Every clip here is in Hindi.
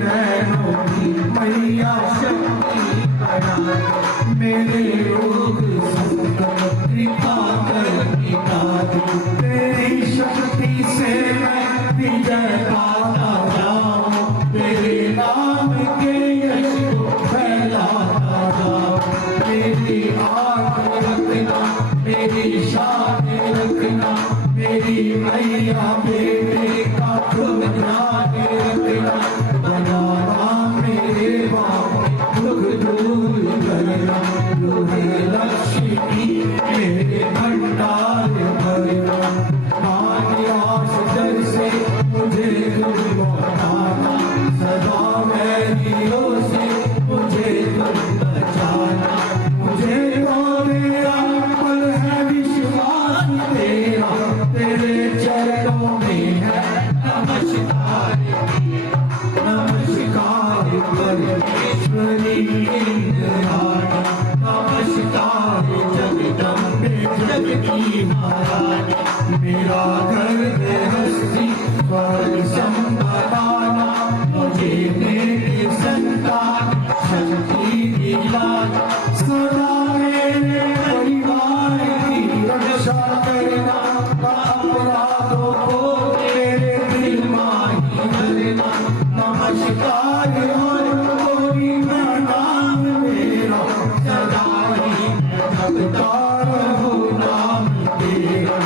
नैनों की मैया शक्ति बना दे, मेरे रोग संकट कृपा कर मिटा दे। तेरी शक्ति से मैं विजय पाता जाऊं, तेरे नाम के यश को फैलाता जाऊं। मेरी आग रखना, मेरी शान रखना, मेरी मैया बेटे का तुम ध्यान रखना। बनाना मेरे बाप दुख दूर करना, लोहे लक्ष्मी मेरे भंडार भरना। आस डर से मुझे तुम लौटाना, सदा वैरियों से मुझे तुम बचाना। मुझे तो तेरा पल है विश्वास तेरा, तेरे चरणों में है नमस्कार। नमस्कार परमेश्वरी इंद्राणी, नमस्कार जगदम्बे जगती महारानी। मेरा घर गृहस्थी स्वर्ग संबलाना, मुझे मेरी संतान शक्ति दिलाना। सदा मेरे परिवार की रक्षा करना, अपराधों को मेरे दिल माही करना। नमस्कार और कोई नाम मेरा, सदा ही जगता रहूं नाम तेरा।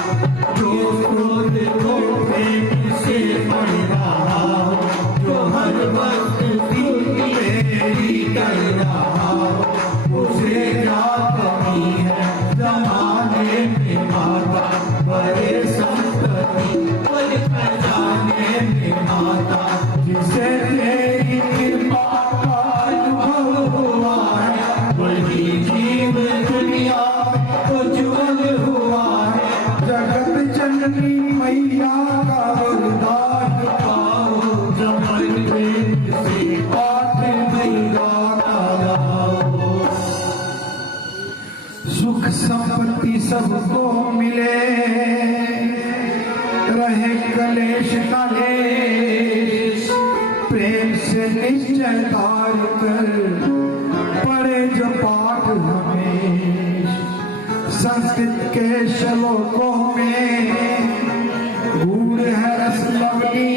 जो क्रोध को प्रेम से बढ़ रहा हो, जो हर वक्त मेरी कर रहा हो, उसे क्या कमी है जमाने में माता। बड़े संपत्ति बल खजाने में माता, जिसे तेरी कृपा का अनुभव हुआ है, वही जीव दुनिया उज्ज्वल हुआ है। जगत जननी मैया का वरदान पाओ, जमन प्रेम से पाठ गाना गाओ। सुख संपत्ति सबको मिले, रहे कलेश कलेश। प्रेम से निश्चय तार कर पढ़े जो पाठ हमेश। संस्कृत के श्लोकों में गूढ़ है रस लवली,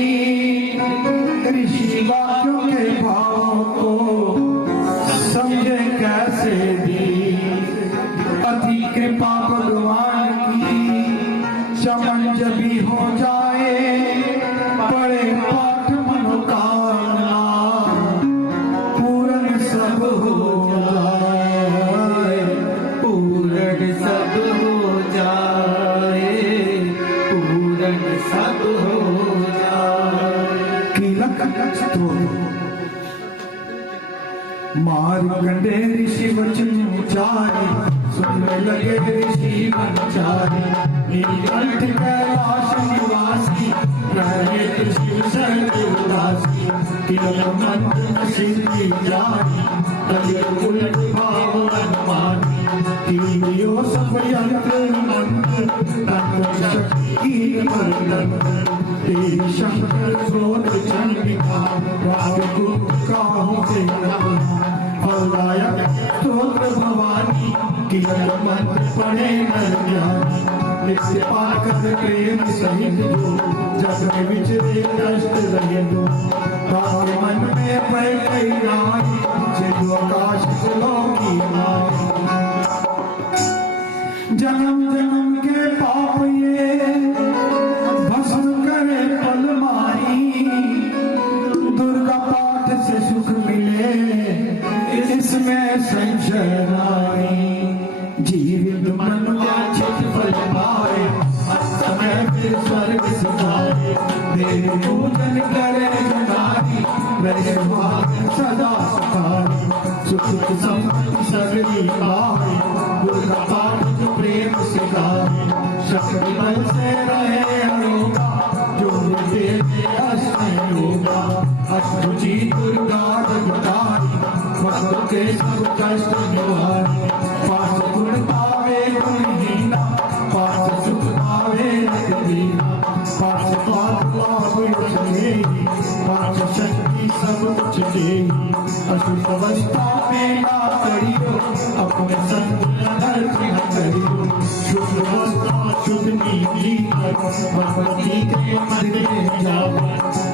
ऋषि वाक्यों के भावों को समझे कैसे दी। अति कृपा भगवान की चमन जबी हो जाए, पढ़े पाठ मनोकामना पूर्ण सब हो जाए। पूर्ण सब हो जाए, पूर्ण सब हो जाए। कीलक स्तोत्र। मार्कंडे ऋषि वचन उचारे, सुनने लगे ऋषि वनचारी। नीलकंठ कैलाश निवासी, रहे शिव शरण उदासी। केवल मंत्र सिद्धि जानी, कलियुग उलट भाव अनुमानी। तीनों सब यंत्र मंत्र, तत्व शक्ति की परतंत्र। तेरी शंकर स्रोत चंडिका, वायु काहू से फलदायक स्तोत्र भवानी। केवल मंत्र पढ़े नर ज्ञानी, नित्य पाठ कर प्रेम सहित जो, जग में विचरे कष्ट रहे दो। ताके मन में बैठे रानी, सिंधु आकाश चलो की मानी। जन्म जन्म के पाप ये भस्म करे पल माही। दुर्गा पाठ से सुख मिले, इसमें संशय नहीं। जीवित मन वांछित फल पाए, समय फिर स्वर्ग सिधारे। देव पूजन करे जनानी, वैसे भाग सदा सुखारी। सुख संपत्ति सगरी पाए, दुर्गा पाठ जो प्रेम सिखाए। शक्ति बल से रहे अरोगा, जो देते अष्ट योगा। अष्टभुजी दुर्गा जगतारी, भक्तों के सब कष्ट निवारी। पास गुण पावे गुणहीना, पास सुख पावे रघुवीरा। पास पाप पावे समेही, पास शक्ति सब के अशुद्ध अवस्था में ना करियो, अपने संग नर्क न करियो। शुद्ध अवस्था शुद्ध नीति भगवती के मंदिर में जाओ,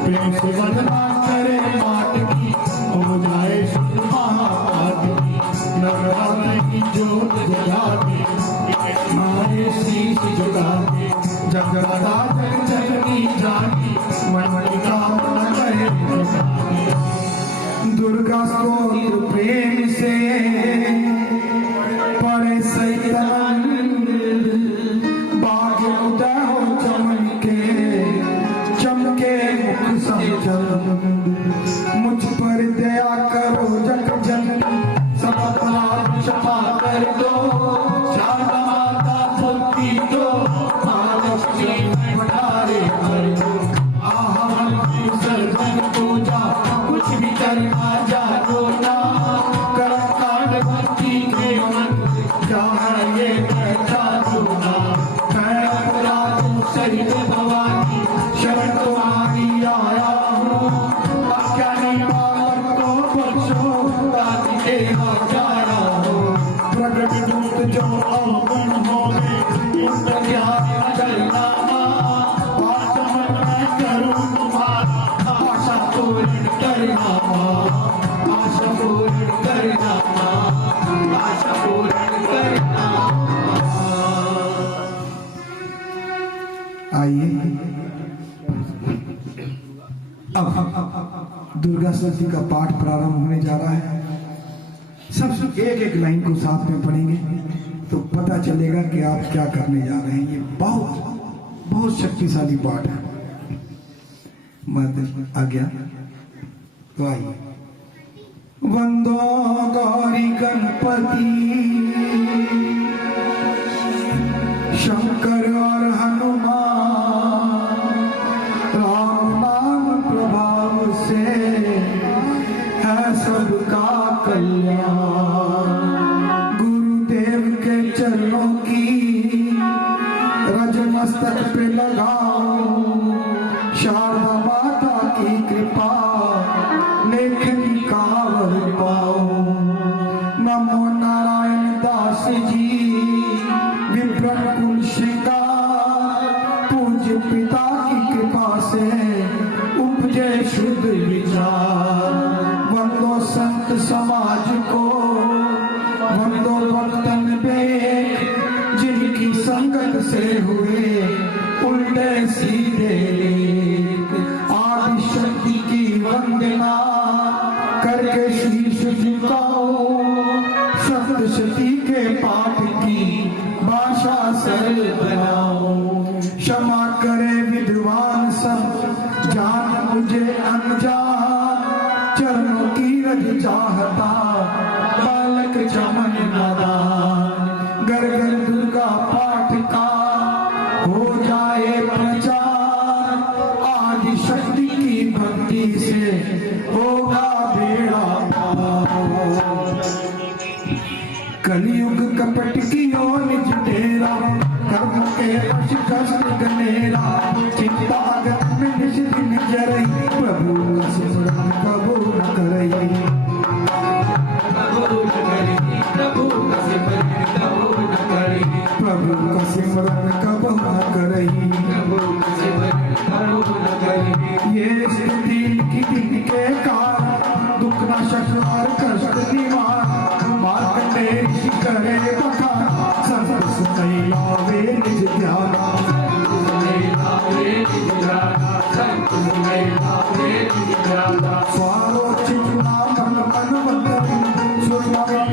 प्रेम से वंदना करे मात की, हो जाए शुद्ध महापातकी। नवरात्र की जोत जगा दे, मारे शीश झुका दे, जगदा जग जननी जानी, मन की कामना करे दुर्गा स्तोत्र प्रेम से पढ़े सैतान, बाग उदय हो चमन के, चमके मुख समझन। मुझ पर दया करो जग जननी, सब अपराध क्षमा कर दो, शारदा माता मुक्ति दो, महालक्ष्मी भंडारे भर दो। आहवन विसर्जन पूजा कुछ भी करना जानो ना, कर्म कांड भक्ति के मन जहाँ ये कहता सुना। मैं अपराधों सहित भवानी शरण तुम्हारी आया हूँ, अज्ञानी बालक को बख्शो, दादी तेरा जाना हो। प्रकट दूत जो अवगुण होवे, उनका ज्ञान करना बात मन में करूँ तुम्हारा, आशा पूर्ण करना, आशा पूर्ण करना, आशा पूर्ण करना। आइए अब दुर्गा स्तुति का पाठ प्रारंभ होने जा रहा है। सब एक एक लाइन को साथ में पढ़ेंगे तो पता चलेगा कि आप क्या करने जा रहे हैं। ये बहुत बहुत शक्तिशाली पाठ है। मत आ गया तो आइए। वंदो गौरी गणपति शंकर और हनुमान, राम नाम प्रभाव से है सबका कल्याण। गुरुदेव के चरणों की रज मस्तक पे लगाओ, शारदा माता की कृपा लेखनी कावर पाओ। नमो नारायण दास जी विप्रन कुल श्रृंगार, पूज्य पिता की कृपा से उपजे शुद्ध विचार। वंदो संत समाज को, वंदो भक्तन बेग, जिनकी संगत से हुए उल्टे सीधे लेख। आदि शक्ति की वंदना करके शीश झुकाओ, सप्तशती के पाठ की भाषा सरल बनाओ। क्षमा करे विद्वान सब, जान मुझे अनजान, चरणों की रज चाहता बालक चमन नादान। घर घर दुर्गा पाठ का हो जाए प्रचार, आदि शक्ति की भक्ति से होगा बेड़ा पार। कलयुग कपट की ओर निज तेरा, कर्म के वश कष्ट गनेरा। चिंता अगत में निज दिन जरई, प्रभु का सिमरन कबू न करई। प्रभु का सिमरन कबू न करई, प्रभु का सिमरन कबू न करई, प्रभु का सिमरन कबू न करई। ये स्तुति की दिन के कारण, दुख नाशक और कष्ट निवार। मार्कंडेय ऋषि करे बखान, संत सुनई लावे निज ध्यान। स्वारो चिन्ना मन मन वंदन, सुरवाई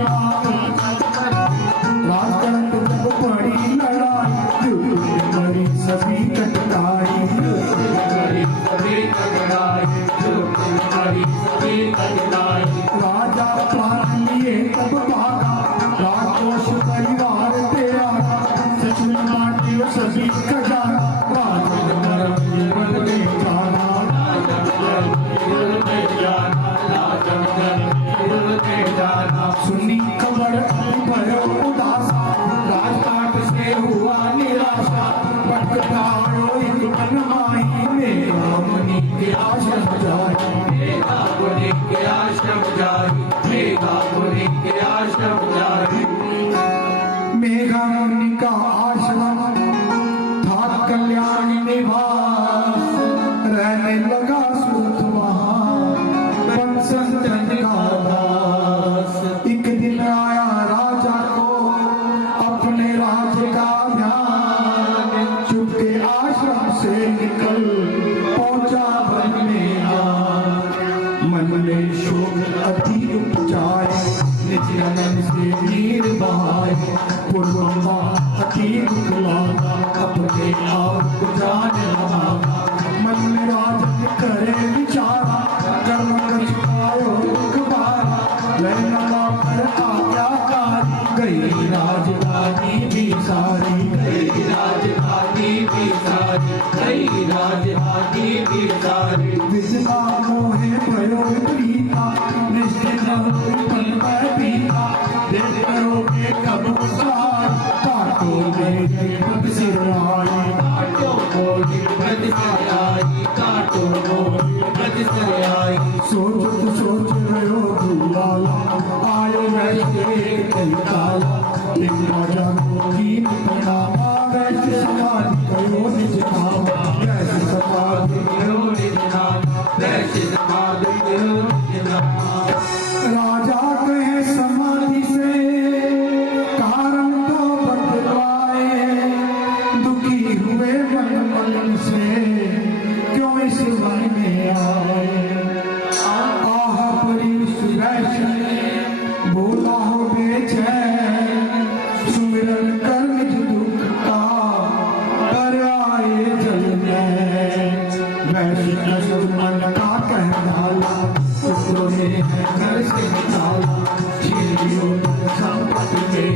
राजगणत जब पड़ी लड़ाई, मरी सभी कटकाई। राजा प्राण लिए तब भागा, राजकोष परिवार तेरा, सचिन माटियो सभी खजाना। राजन जीवन में जाना, सुनी खबर भयो उदासा, राजपाट से हुआ निराशा। पटकारो एक मन माही, मेरा मनी की आशा जाए। के आश्रम जाई, मेघा मुनि के आश्रम जाई। मेघा मुनि का आश्रम था कल्याण निवास, रहने लगा सूत वहाँ पंचतन का दास। एक दिन आया राजा को अपने राज्य का ध्यान, चुपके आश्रम से निकल पहुंचा वन में आन। मन में शोक अति उपजाए, निज अनन से नीर बहाए, पूर्वमा अति दुख लागा, अपने आप को जाने लगा। मन में राजन करे विचारा, कर्म कर चुकायो दुख बारा, रहना पर आज्ञाकारी, गई राजधानी भी सारी, गई राजधानी भी सारी, गई राजधानी भी सारी। विजना मोहे भयो प्रीता, निश्चित पल में पीता, देख करोगे कब सार, काटो मेरे पद सिर आई, काटो मोरी पद सिर आई, काटो मोरी पद सिर आई। सोच रहो दुलाला, आयो वैसे कई काला, एक राजा को कीन प्रणामा, वैसे समाधि करो निज नामा, वैसे समाधि करो निज नामा, वैसे समाधि करो निज नामा। राजा कहे समाधि से कारण तो बतलाए, दुखी हुए मन से क्यों इस मन में आए। आह परी सुवैष्णव बोला हो बेचैन, सुमिरन कर निज दुख का कर आए जल में। वैष्णव मन का कह डाला, पुत्रों ने है घर से निकाला, छीनियो संपत्ति में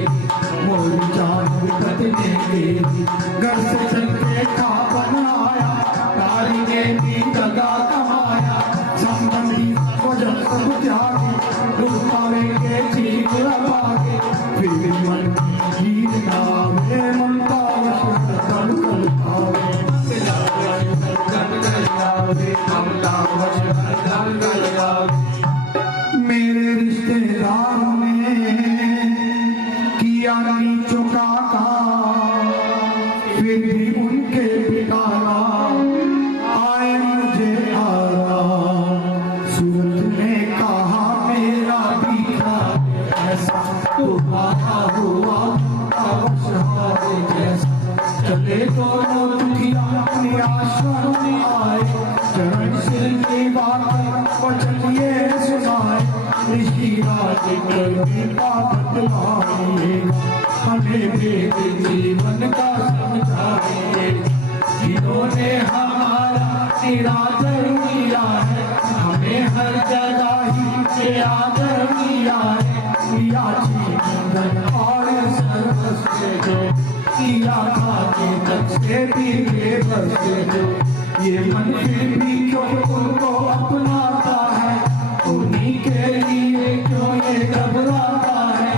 मोर जान विपत ने दे। घर से चल के खा बनाया, तारी ने भी दगा कमाया, संबंधी वजन सब त्यागे, दुख पावेंगे ठीक रवागे, फिर मन की जीत नावे, ममता वश तन कल पावे, ममता वश तन कल पावे। मेरे रिश्तेदारों ने किया नीचों का काम, फिर भी उनके बिटाना आए मुझे आराम। सूरत ने कहा मेरा भीखा ऐसा, तुम्हारा हुआ अवसहारे जैसा, चले दोनों दुखिया अपने आश्रम में आए, चरण सिर की बात वचन ये सुनाए, ऋषिराज कविता बतलाएगा, हमें वेद जीवन का समझाएंगे। जिन्होंने हमारा निरादर किया है, हमें हर जगह ही से आदर किया है, प्रिया जीवन और सर्वस्व जो किया था के तक से भी बेबस जो, ये मन फिर भी क्यों उनको अपनाता है, उन्हीं के लिए क्यों ये घबराता है।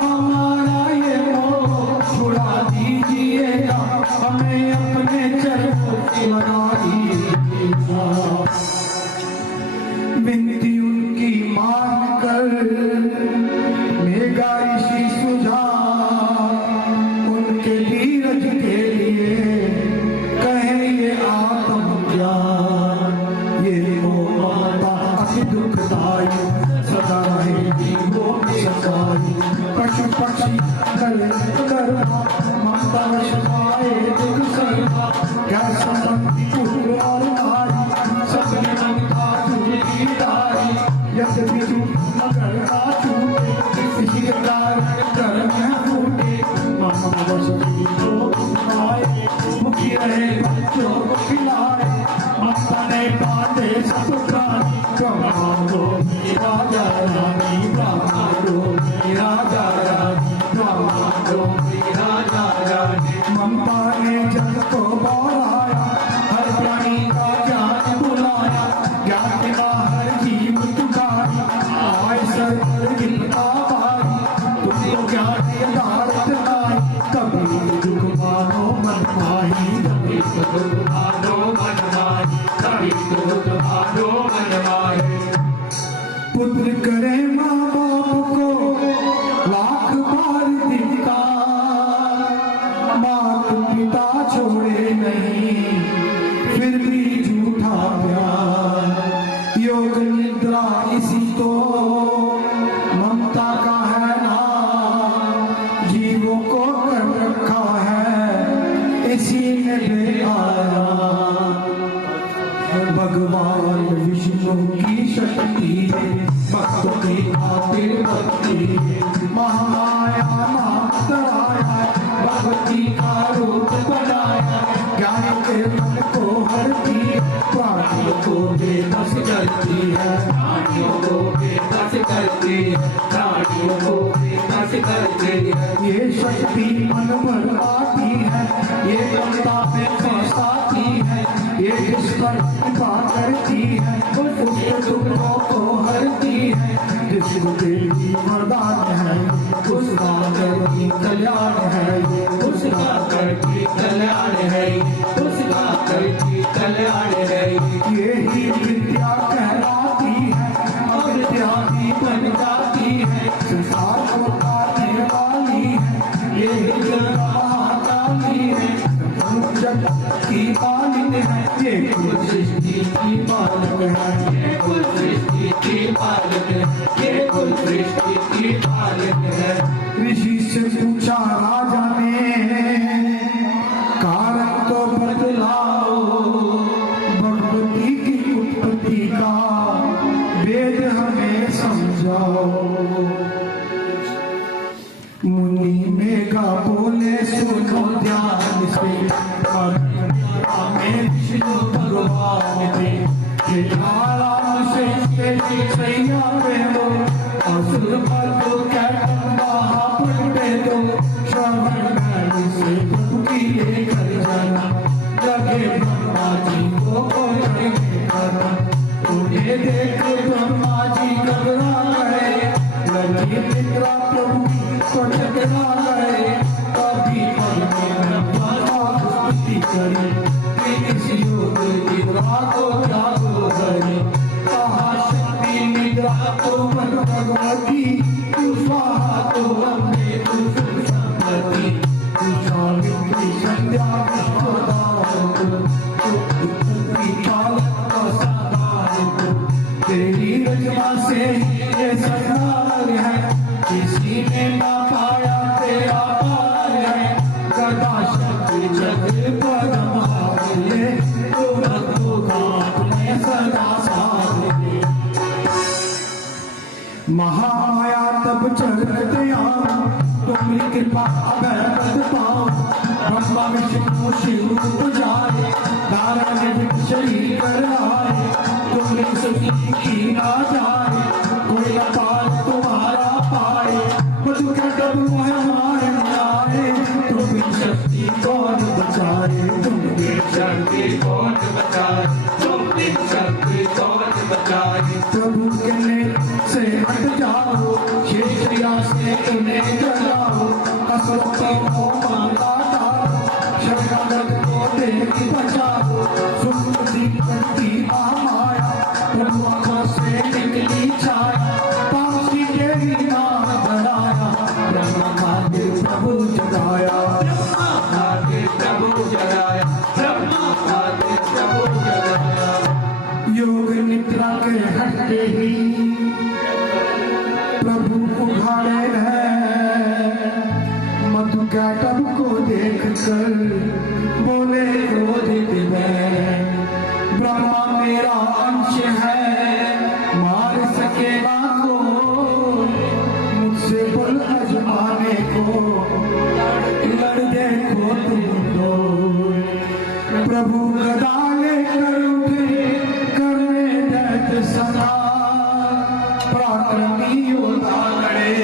हमारा ये मोह छुड़ा दीजिएगा, हमें अपने चरणों से लगा दीजिएगा। विनती उनकी मान कर मेघा ऋषि सुझा, उनके धीरज के लिए कहे ये आत्मज्ञान, ये ममता अति दुखदाई, सदा रहेगी वो सदाई। पशु पक्षी करना ममता वश पाए दुख सहना, क्या संबंधी पुत्र और नारी, सबने ममता तुझी तारी, यद्यपि तू मगर ना छूटे, किसी के कारण कर में फूटे, ममता वश की जो आए, मुखी रहे बच्चों को खिलाए, ममता ने बांधे सब प्राणी, ब्रह्मा दो राजा रानी, ब्रह्मा दो राजा रानी, ब्रह्मा दो राजा रानी। ममता ने जग को बढ़ाया, हर प्राणी का ज्ञान बुलाया, ज्ञान के बाहर जीव तुझाई, आय सर पर गिरता भारी, तुमको ज्ञान यथार्थ लाई, कभी दुख मानो मन माही, कभी दुख मानो मन माही, कभी दुख मानो मन माही। पुत्र करे माँ बाप को लाख बार धिक्कार, मात पिता छोड़े नहीं फिर भी झूठा प्यार। योग निद्रा इसी तो ममता का है नाम, जीवों को कर रखा है इसी ने बेआया। भगवान विष्णु की शक्ति भक्तों की खातिर भक्ति, महामाया नाम तराया, भगवती का रूप बनाया, ज्ञान के मन को हरती, प्राणियों को बेबस करती है, प्राणियों को बेबस करती है, प्राणियों को बेबस करती है। ये शक्ति मन भर आती है, ये ममता पे फंसाती है, ये जिस पर कृपा करती है उसके दुखों को हरती है। जिसको देवी वरदान है उसका करती कल्याण है, उसका करती कल्याण है, उसका करती कल्याण है। ये ही विद्या कहलाती है, अविद्या भी बन जाती है, संसार को काटने वाली है, ये ही महाकाली है, जगत की पालिन है, ये कुल सृष्टि की पालक है, ये कुल सृष्टि की पालक है, ये कुल सृष्टि की पालक है। ऋषि से पूछा राजा ने कारण तो बतलाओ, भगवती की उत्पत्ति का वेद हमें समझाओ। मुनि मेघा बोले सुनो ध्यान से, हमें विष्णु भगवान थे, ये नारायण से सैया पे हो, असुर पर तो पलटे दो, श्रवण ज्ञान से प्रभु की ये कर जाना, लगे ब्रह्मा जी को कोई करना, उन्हें देख ब्रह्मा जी घबरा गए, लगे निद्रा प्रभु को टकरा गए, कभी पल में ब्रह्मा का स्तुति करे, इस योग निद्रा को त्यागो करे, कहा शक्ति निद्रा तो मन भगवती, तू स्वाहा तो हमने तू सुख संपत्ति, तू सावित्री संध्या विश्वदान तू उत्पत्ति पालक का साधार तू, तेरी रचना से ये संसार है, किसी ने ना पाया तेरा पार है, गदा शक्ति चक्र पदम हारे, तू भक्तों का अपने सदा साथ दे। महामाया तब चढ़त आऊं, तुम्हारी कृपा अभय पाऊं, ब्रह्मा विष्णु शिव पुजाए, नारायण शरीर कर आए, तुमने सभी की ना जाए, कोई न पार तुम्हारा पाए, मधु का डब हमारे आए, तुम शक्ति कौन बचाए, तुम शक्ति कौन बचाए, तुम शक्ति कौन बचाए। प्रभु के नेत्र से हट जाओ, शेषया से उन्हें जगाओ, असुरों को माता जाओ, शरणागत को देख बचाओ, सुमति करती महामाया, प्रभु आँखों से निकली छाया, पासी के ही नाम धराया, ब्रह्मा खातिर प्रभु जगाया, ब्रह्मा खातिर प्रभु जगाया, ब्रह्मा खातिर प्रभु जगाया। योग निद्रा के हटते ही प्रभु उघाड़े हैं, मधु कैटब को देख कर बोले क्रोधित में, ब्रह्मा मेरा अंश है मार सकेगा को, मुझसे बोल अजमाने को लड़ देखो तुम दो। प्रभु गदा लेकर उठे करने दैत्य सदा, पराक्रमी योद्धा लड़े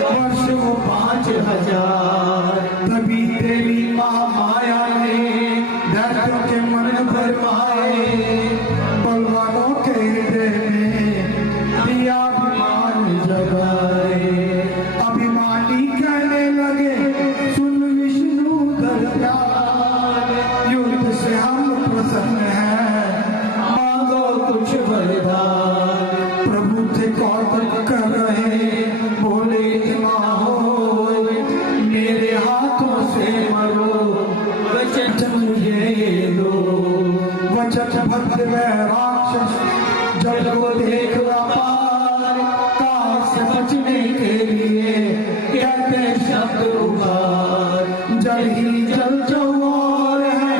वर्ष वो 5000, तभी देवी महामाया ने दैत्यों के मन भरमाए, बलवानों के हृदय में दिया अभिमान जगाए, अभिमानी कहने लगे सुन विष्णु दयाल, युद्ध से हम प्रसन्न हैं, मांगो कुछ वरदान। प्रभु थे कौतुक कर रहे बोले इतना हो मेरे हाथों से मरो वचन मुझे ये दो वचन भक्त व राक्षस जल को देख अपार काल से बचने के लिए कहते शब्द उबार जल ही जल चौर है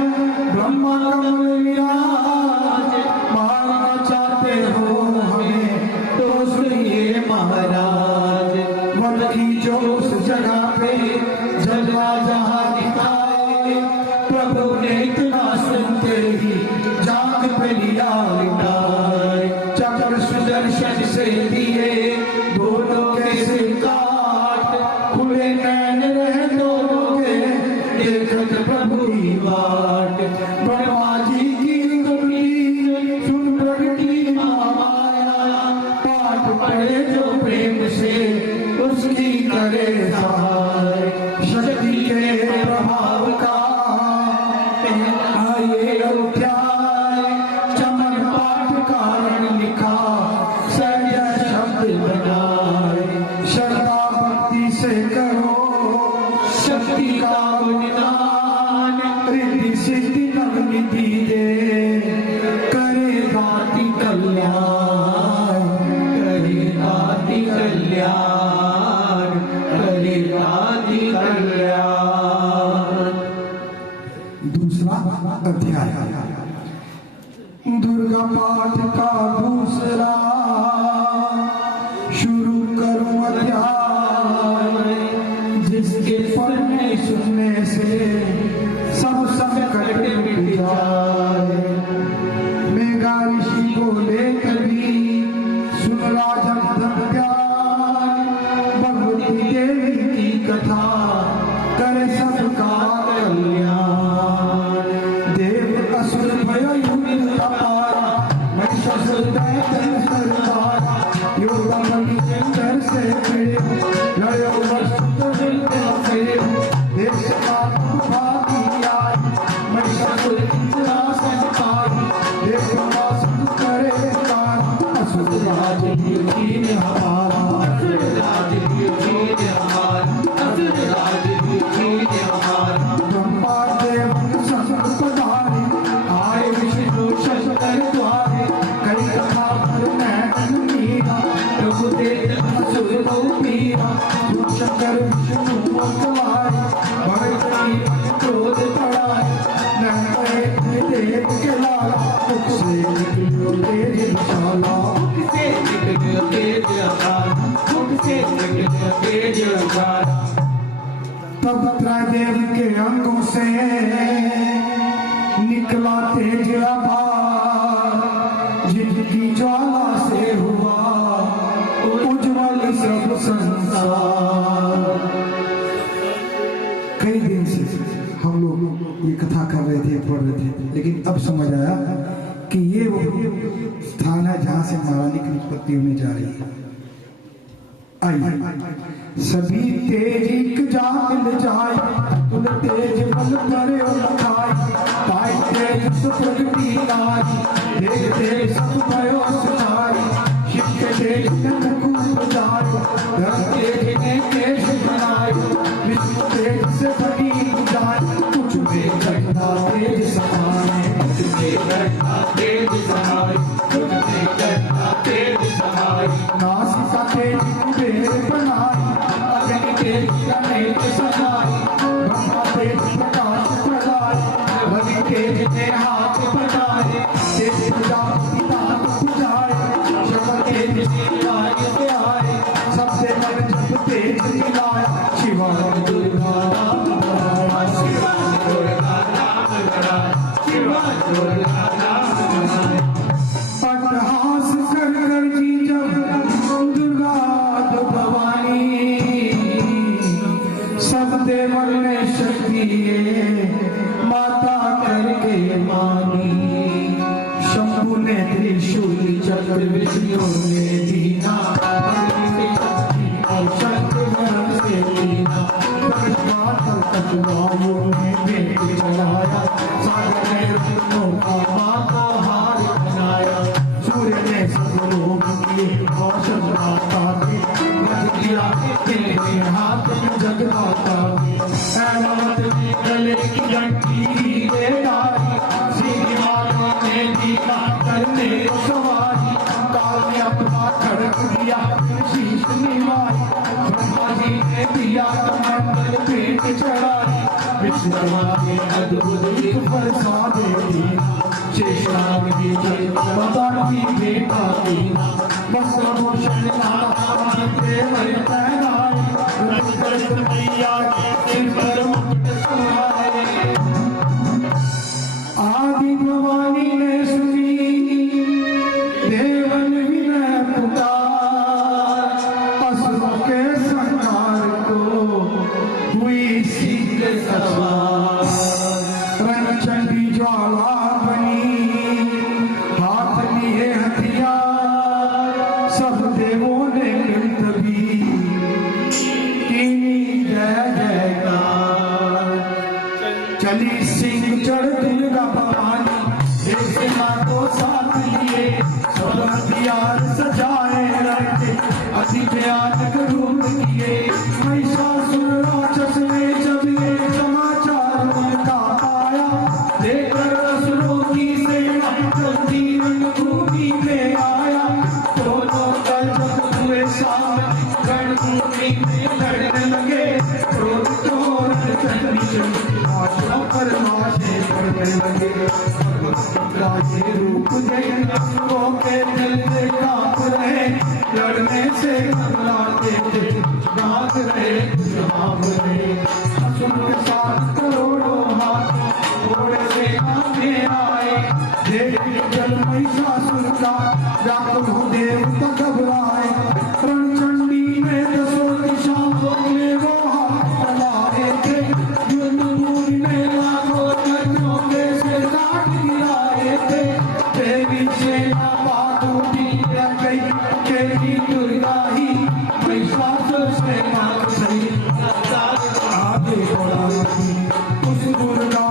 ब्रह्मा कमल विराज मारना चाहते हो हमें तो सुनिए महाराज वन की जो उस जगह पे जलवा जहाँ दिखाए प्रभु ने इतना सुनते ही जाग पे लिया लिटाए चक्र सुदर्शन से दिए दोनों के सिर काट खुले नैन रहे दोनों के देखत प्रभु की बाट ब्रह्मा जी की स्तुति सुन प्रगति माया पाठ पढ़े जो प्रेम से उसकी करे सहाय शक्ति के प्रभाव का आए अध्याय चमन पाठ कारण लिखा सत्य शब्द बनाए श्रद्धा भक्ति से करो शक्ति का गुणगान रिद्धि सिद्धि नवनिधि दे करे दाति कल्याण करे दाति कल्याण करे दाति कल्याण। दूसरा अध्याय दुर्गा पाठ का दूसरा शुरू करूं अध्याय जिसके पढ़ने सुनने से सब संकट मिट जाए मेघा ऋषि बोले कभी सुन राजन प्यार भगवती देवी की कथा करे सबका कल्याण देव असुर भय युद्ध अपार महिषासुर दैत्य सरदार योगा बलि चंद्र से भिड़े लड़ो वस्तु मिलते फिरे देश का भागी आए महिषासुर इंद्रा संताई देव का सुख करे कार असुर राज कीन हमारा असुर राज कीन हमारा असुर राज कीन हमारा ब्रह्मा देव संत पधारे आए विष्णु शंकर द्वारे कई कथा पर नैन मीरा प्रभु देव असुर पीरा शंकर विष्णु मंगवाए भगवती क्रोध बढ़ाए नैन देव के लाला मुख से निकलो तेज विशाला मुख से निकलो तेज अपार मुख से निकलो तेज अपार तब त्रैदेव के अंगों से निकला तेज अपार जिनकी ज्वाला से हुआ उज्जवल सब संसार। कई दिन से हम लोग ये कथा कर रहे थे पढ़ रहे थे लेकिन अब समझ आया कि ये वो स्थान है जहां से महारानी की उत्पत्ति होने जा रही है। आइए सभी तेज एक जा मिल जाए तुल तेज बल करे और लखाए पाए तेज सुप्रगति आई देख तेज सब भयो सुनाई शिव के तेज ने मुकुट जाए धर्म तेज ने केश बनाए विष्णु तेज से बनी जाए कुछ में घटना तेज समाए कुछ में घटना तेज समाए कुछ में घटना तेज समाए नासिका तेज कुबेर बनाई अग्नि तेज अनेक सजाई ब्रह्मा तेज प्रकाश प्रदाय रवि तेज ने हाथ बढ़ाए तेज प्रजापति दात बुझाए शंकर तेज शिवाय से आए सबसे मन जब तेज दिलाया शिवाय दुर्गा नाम बढ़ाया शिवाय दुर्गा नाम बढ़ाया शिवाय दुर्गा नाम बढ़ाया अट्टहास कर कर जी जब दुर्गा तो भवानी सब देवर ने शक्ति माता करके मानी शंभु ने त्रिशूल चक्र विष्णु ने दी खड़क दिया शीश निवाई, ब्रह्मा जी ने दिया कमंडल भेंट चढ़ाई, विश्वकर्मा ने अद्भुत एक प्रसाद दीना, शेषनाग जी ने अवतार की भेंटा दीना, वस्त्रभूषण नाना देवर पहनाए, रक्त मैया के सिर पर मुकुट सुहाए। आदि भवानी ने सुनी देवन विनय पुकार, असुरों के संहार को हुई शीघ्र सवार, रणचंडी ज्वाला बनी हाथ लिए हथियार, सब देवों ने मिल तभी कीनी जय जयकार, चली सिंह चढ़ दुर्गा भवानी, एक सेना को साथ लिए, सब हथियार सजाए रहते, अति भयानक रूप किए, महिषासुर राक्षस ने जब ये समाचार उनका पाया, देखकर असुरों की सेना जल्दी रणभूमि में आया, दोनों दल जब हुए सामने रणभूमि में लड़ने लगे, क्रोध और चंडी आशा पर नाशे करने लगे, राजे रूप देख असुरों के दिल से कांप रहे, लड़ने से घबराते थे, भाग रहे भाग रहे, असुर के साथ करोड़ों हाथ घोड़े से आगे आए, देख जल महिषासुर का जाकर भूदेव तक घबराए, रणचंडी में दसों दिशाओं में वो हाथ फैलाए थे, युद्धभूमि में लाखों कन्यों के से काट गिराए थे, देवी सेना बातूटी रह गई, देवी दुर्गा ही महिषासुर से मार सही, आगे बढ़ा सकी उस दुर्गा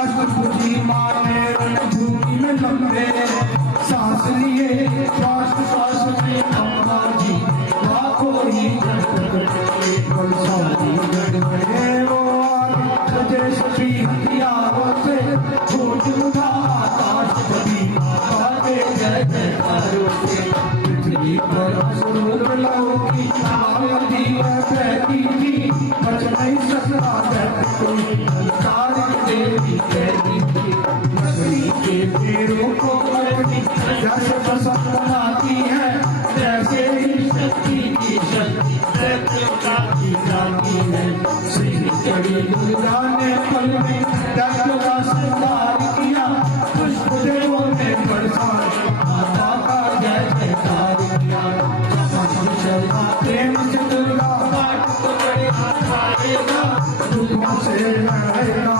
अष्टभुजी माँ ने रणभूमि में लंबे सांस लिए, श्वास श्वास में अम्मा जी लाखों ही बरसाती गड़बड़े वो आगे सजे सभी हथियारों से फूट उठा आकाश कभी आगे जय जयकारों से, पृथ्वी पर असुर लहू की आंधी बहती थी, बच नहीं सकता कोई, सारी देवी कहती थी, लकड़ी के पेड़ों को अपनी जैसे पसंद बनाती है, जैसे ही शक्ति की शक्ति दैत्यों की जाती है, श्री चढ़ी दुर्गा ने पल में दैत्यों का संहार किया, पुष्प देवों ने बरसात माता का जय जयकार किया, प्रेम से दुर्गा पाठ को बड़े आएगा, दुखों से लड़ेगा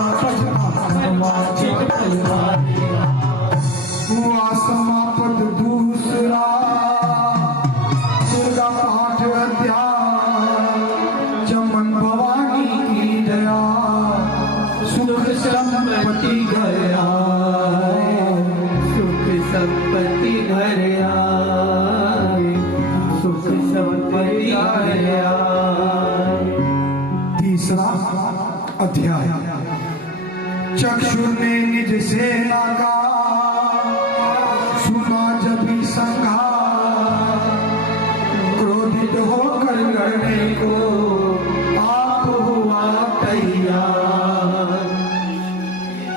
हुआ समाप्त दूसरा दुर्गा पाठ अध्याय, चमन भवानी की दया, सुख संपत्ति घर आए, सुख संपत्ति घर आए, सुख संपत्ति घर आए। तीसरा अध्याय, चक्षु ने निज सेना का सुना जब भी संघार, क्रोधित होकर लड़ने को आप हुआ तैयार,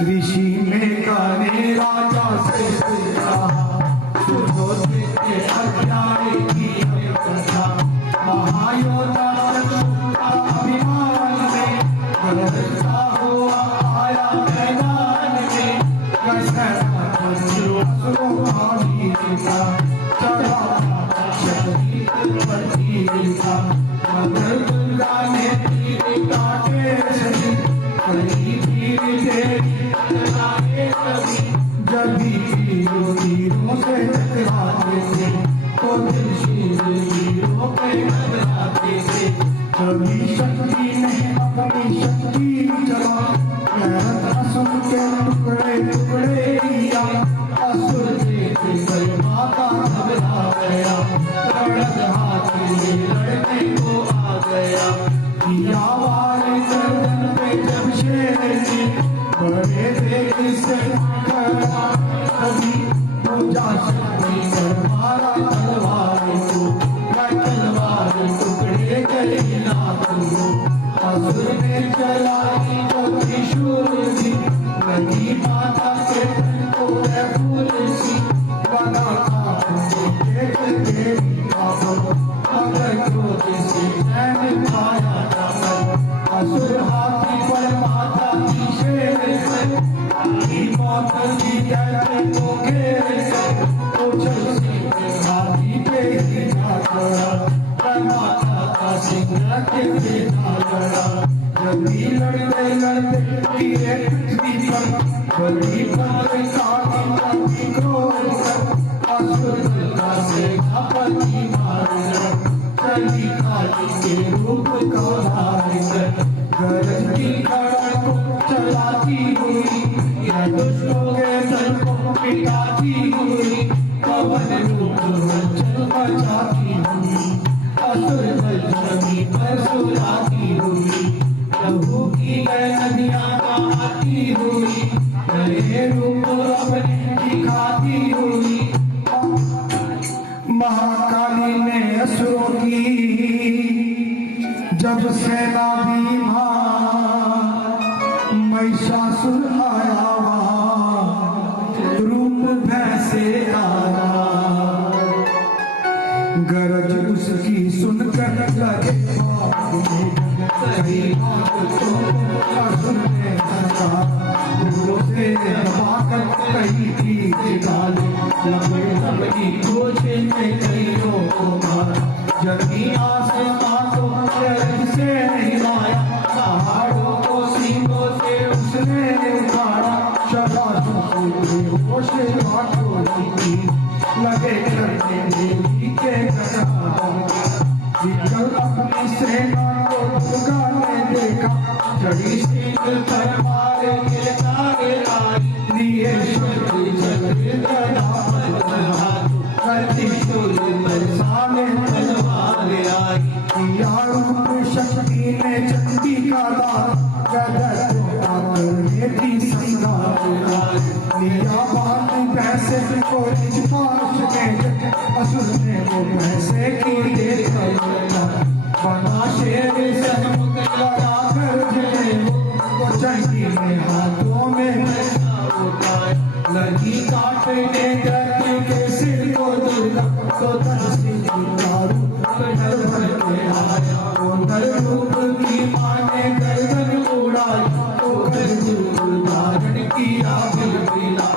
ऋषि में गाने राजा से कहा, सुनो के अध्याय की कथा, महायोद्धा अभिमान में गरजता हुआ आया मैदान में, असुरों का वीर था, चढ़ा शक्ति पर तीर था, मगर दुर्गा ने तीर काटे सही, कहीं तीर चलाए कभी, जब भी तीरों से टकराते थे, तो त्रिशूल तीरों पे टकराते थे, कभी शक्ति ने अपनी शक्ति चला, असुर के टुकड़े टुकड़े किया, असुर देख माता घबरा गया, लड़क हाथ में लड़ने को आ गया, किया वार गर्दन पे जब शेर ने, बड़े देख से कभी पूजा शक्ति पर मारा तलवार को, मगर क्रोध से चैन पाया ना असुर हाथी पर माता की शेर से मौत की डर को घेर से उछल से हाथी पे ही जा पड़ा माता का सिंह के बेटा लड़ा जल्दी लड़ते गिरे पृथ्वी पर बड़ी काली काली क्रोध असुर का से अपनी मार चली काली के रूप को धार गरज की कड़क को चलाती हुई या दुष्टों के सर को पिटाती हुई पवन रूप चल बचाती हुई असुर जमी पर सुलाती हुई प्रभु की नदियां बहाती हुई नए रूप अपने दिखाती हुई महाकाली ने असुरों की जब सेना भीमा महिषासुर आया वहाँ रूप भैंसे आया गरज उसकी सुनकर लगे सही बात तो असुर ने कहा से दबाकर कही थी निकाले लंबे लंबी खोजे में कईयों को मारा जमी आसमां को गरज से हिलाया पहाड़ों को सींगों से उसने उखाड़ा शबाशों से होश बातों की लगे करने देवी के विकल अपनी सेना को दुर्गा ने देखा चढ़ी सिंह तलवार के तारे आई लिए शक्ति चक्र गदा करती शूल बरसाने तलवार आई या रूप शक्ति ने चंडी का दार गदर आकर बेटी संगार लिया बात पैसे को निज पास में असुर ने वो पैसे की देख बना शेर सन्मुख लगा कर जले वो चंडी में हाथों में लगी काटने गद्दी के सिर को दुर्गा तो दर्शी दारू डर भर के आया वो नर रूप की माने गर्दन उड़ाई तो गर्दन धारण किया बिलबिला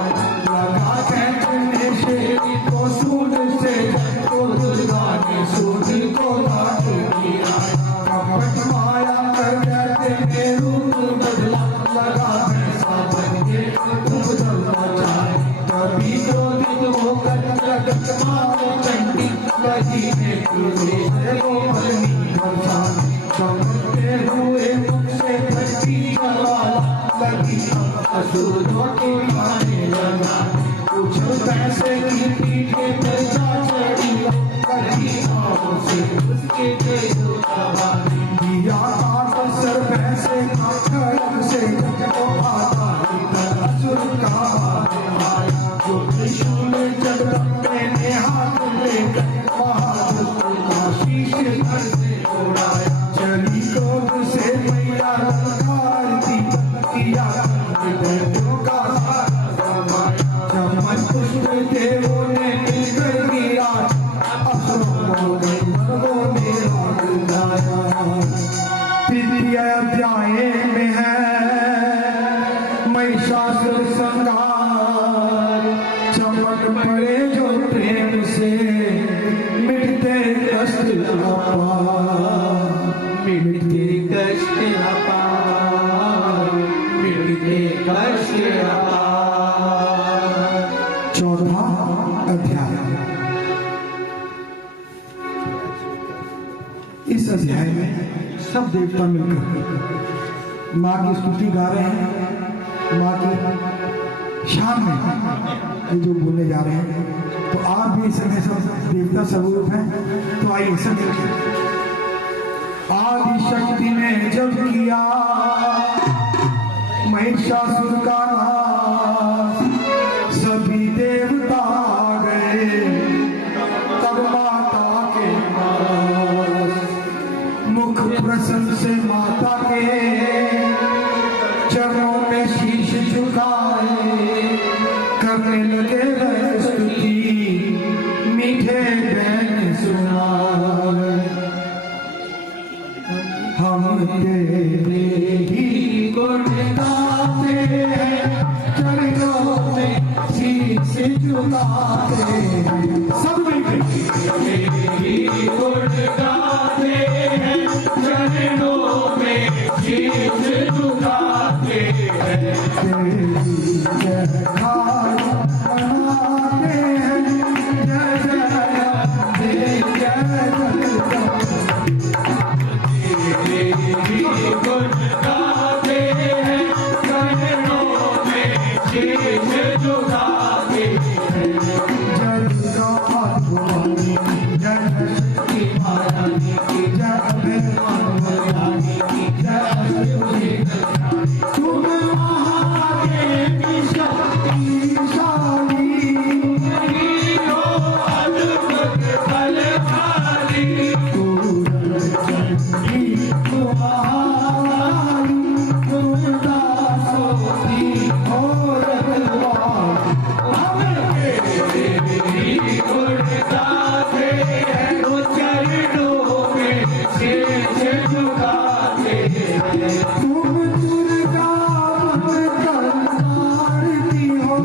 लगा कहने शेर को सूंड से तो दुर्गा ने सूंड को काट दिया कपट माया कर कहते रूप बदला लगा भैंसा बन के उबदल मचाए कभी क्रोधित होकर जगत मारे चंडी लगी ने तुझे वो बनी बरसात चमकते हुए मुख से फटती ज्वाला लगी असुरों की माने लगा कुछ पैसे की पीठे पर जा चढ़ी कभी आंखों से उसके तेज दिया काट सर पैसे खड़क से तो आता असुर का जो त्रिशूल जगदम्बे ने हाथ लेकर महादुष्ट का शीश घर से उड़ाया चली क्रोध से मैया ललकार दी किया दैत्यों का चमन पुष्प देवों ने मिलकर गिरा असुरों ने राग गाया तृतीय अध्याय में है महिषासुर संहार चमक पड़े जो प्रेम से मिटते कष्ट अपार मिटते कष्ट अपार मिटते कष्ट अपार। चौथा अध्याय। इस अध्याय में सब देवता मिलकर माँ की स्तुति गा रहे हैं, माँ की शान में ये जो बोलने जा रहे हैं। तो आप भी इस समय सब देवता स्वरूप हैं, तो आइए सब देखिए। आदि शक्ति ने जब किया महिषासुर का नाश, सभी देवता आ गए तब माता के पास। मुख प्रसन्न से माता के चरणों में शीश झुकाए, करने लगे वह स्तुति मीठे बैन सुनाए। तेरे ही गुण गाते हैं, चरणों में शीश झुकाते हैं। सब मिलकर तेरे ही गुण गाते हैं, चरणों में शीश झुकाते हैं। तेरी जयकार मनाते हैं, जय जय अम्बे, जय जगदम्बे। तेरे ही गुण गाते हैं, चरणों में शीश झुकाते हैं। जय दुर्गा भवानी की जय, शक्ति महारानी की जय, अभय भवानी की जय, अष्टभुजी कल्याणी। तुम महादेवी शक्तिशाली, हो अद्भुत बलशाली, चंडी महारानी, तुम दासों की हो रखवाली। तेरे ही गुण गाते हैं, चरणों में शीश झुकाते हैं। तुम दुर्गा करतारती हो,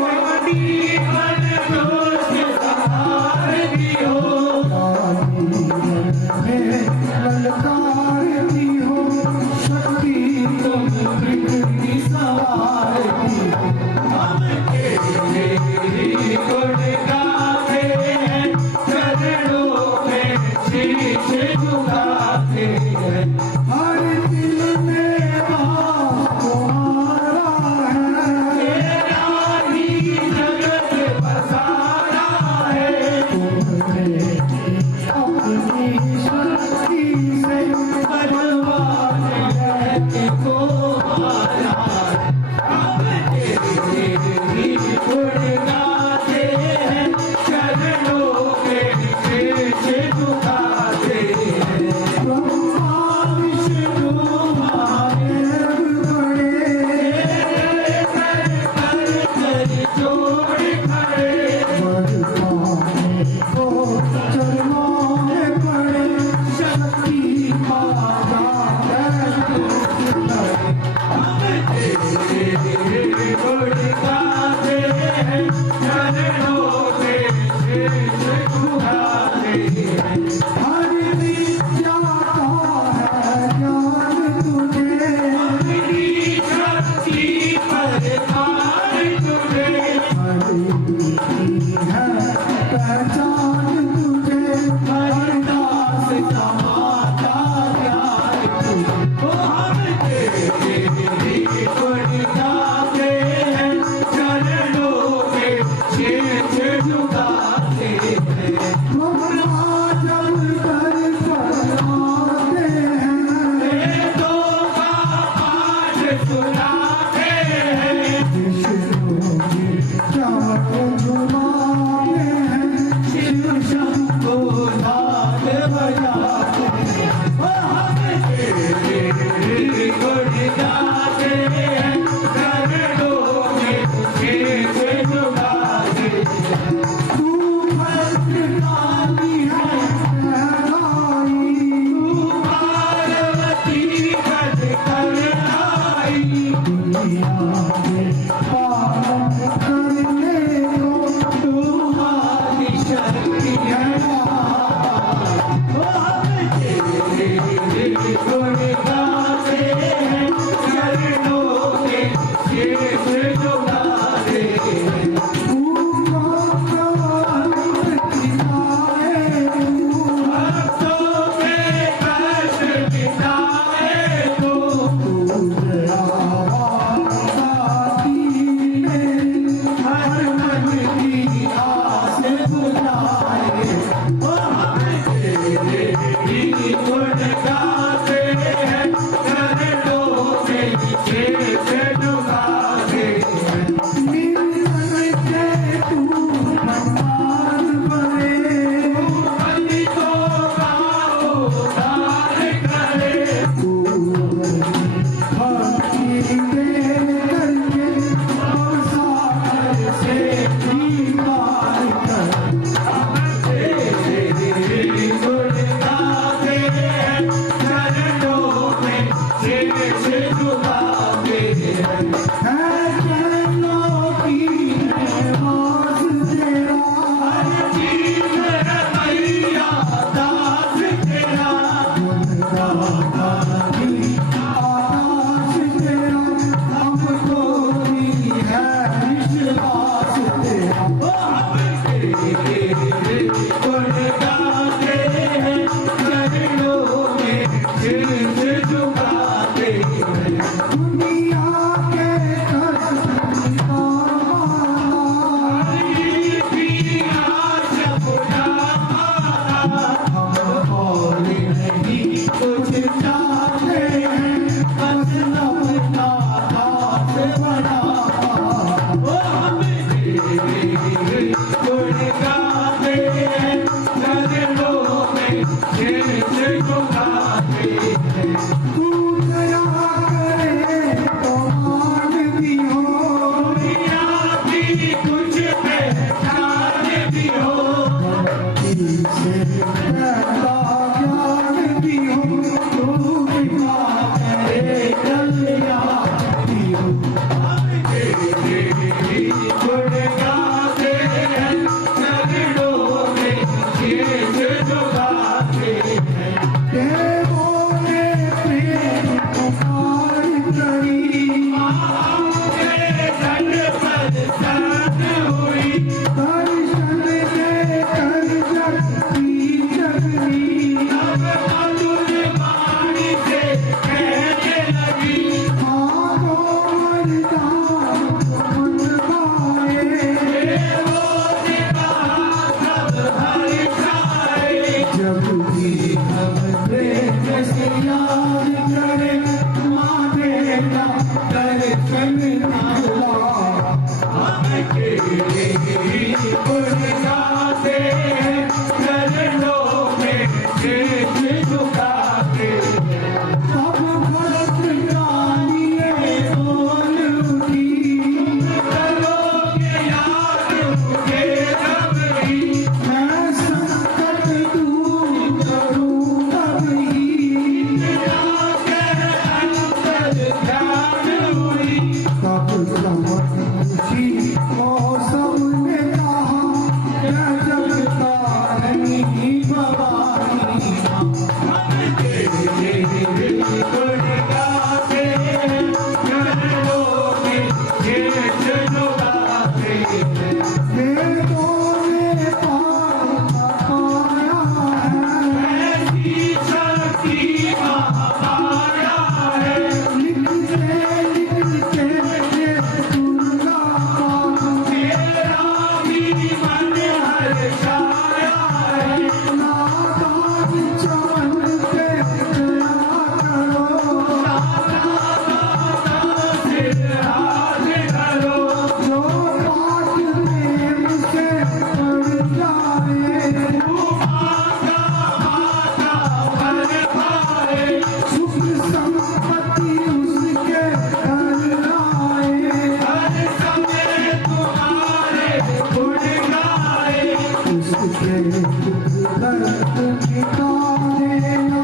जगती मन दोष संहारती हो, काली में ललकारती हो, शक्ति तुम मृग की सवारती हो। हम तेरे ही गुण गाते हैं, चरणों में शीश झुकाते हैं। हर दिल में बास तुम्हारा है, तेरा ही जगत बसाना है, तुमने अपनी शक्ति से भगवान जगत को मारा। हम तेरे ही गुण गाते हैं, चरणों में शीश झुकाते हैं। ब्रह्मा विष्णु महादेव बड़े, कर जोड़ खड़े, बरसाने को चरणों में पड़े, शक्ति माता जय तुझ। हम तेरे गुण गाते हैं, चरणों में शीश झुकाते हैं। हर विद्या का है ज्ञान तुझे, अपनी शक्ति पर पार तुझे, हरि की है पहचान तुझे, हर दास का माता ज्ञान तुझे। ओ हम तेरे ही गुण गाते हैं, चरणों में शीश झुकाते हैं। ब्रह्मा जब कर फरमाते हैं, वेदों का पाठ सुनाते हैं, विष्णु जी चाँद घुमाते हैं, शिव शंभु नाद बजाते हैं। ओ हम तेरे ही गुण गाते हैं, चरणों में शीश झुकाते हैं। तू भद्रकाली है कहलाई, पार्वती कद कर आई, दुनिया में पालन करने को तुम्हारी शक्ति है। ओ हम तेरे ही गुण गाते हैं, चरणों में शीश झुकाते हैं। भक्तों के कष्ट मिटाए तो, हर मन की आस बुझाए। ओ हम तेरे ही गुण गाते हैं, चरणों में शीश झुकाते हैं। पंडितों का उद्धार करे, तेरे ही गुण गाते शेष झुकाते हैं। तू दया करे तो मान भी हो, दुनिया की कुछ पहचान भी हो, से पैदा ज्ञान भी हो, तू कृपा करे कल्या भी हो। हम तेरे गुण गाते हैं, चरणों में शेष झुकाते हैं। देवों ने प्रेम पुकार करी, आपके दर पर शरण हुई, दर्शन देकर जगती जगनी। तब मधुर वाणी से कहने लगी, मानो वरदान मन पाए, देवों ने कहा सब हर्षाए। जब भी हम प्रेम से याद करें, माँ देना दर्शन नाला। हम तेरे गुण गाते हैं, चरणों में शेष झुकाते हैं। तब भक्त जानिए बोल उठी, करोगे याद मुझे जब भी, मैं संकट दूर करूं तब ही। आकर अंतर ध्यान हुई, तब समझी मौसम ने कहा, मैं जग तारनी भवानी। हम तेरे गुण गाते हैं, चरणों में शेष झुकाते हैं। वेदों ने पाया है, ऐसी शक्ति महामाया है, लिखते लिखते ये दुर्गा माँ। तेरा भी मन हर्षाया है। नादान चमन पे दया करो, सिर हाथ करो, जो पाठ प्रेम से पढ़ जाए, माता माता फल पाए। सुख संपत्ति उसके घर आए। हर समय तुम्हारे गुण गाए, उसके दुख दर्द मिटा देना,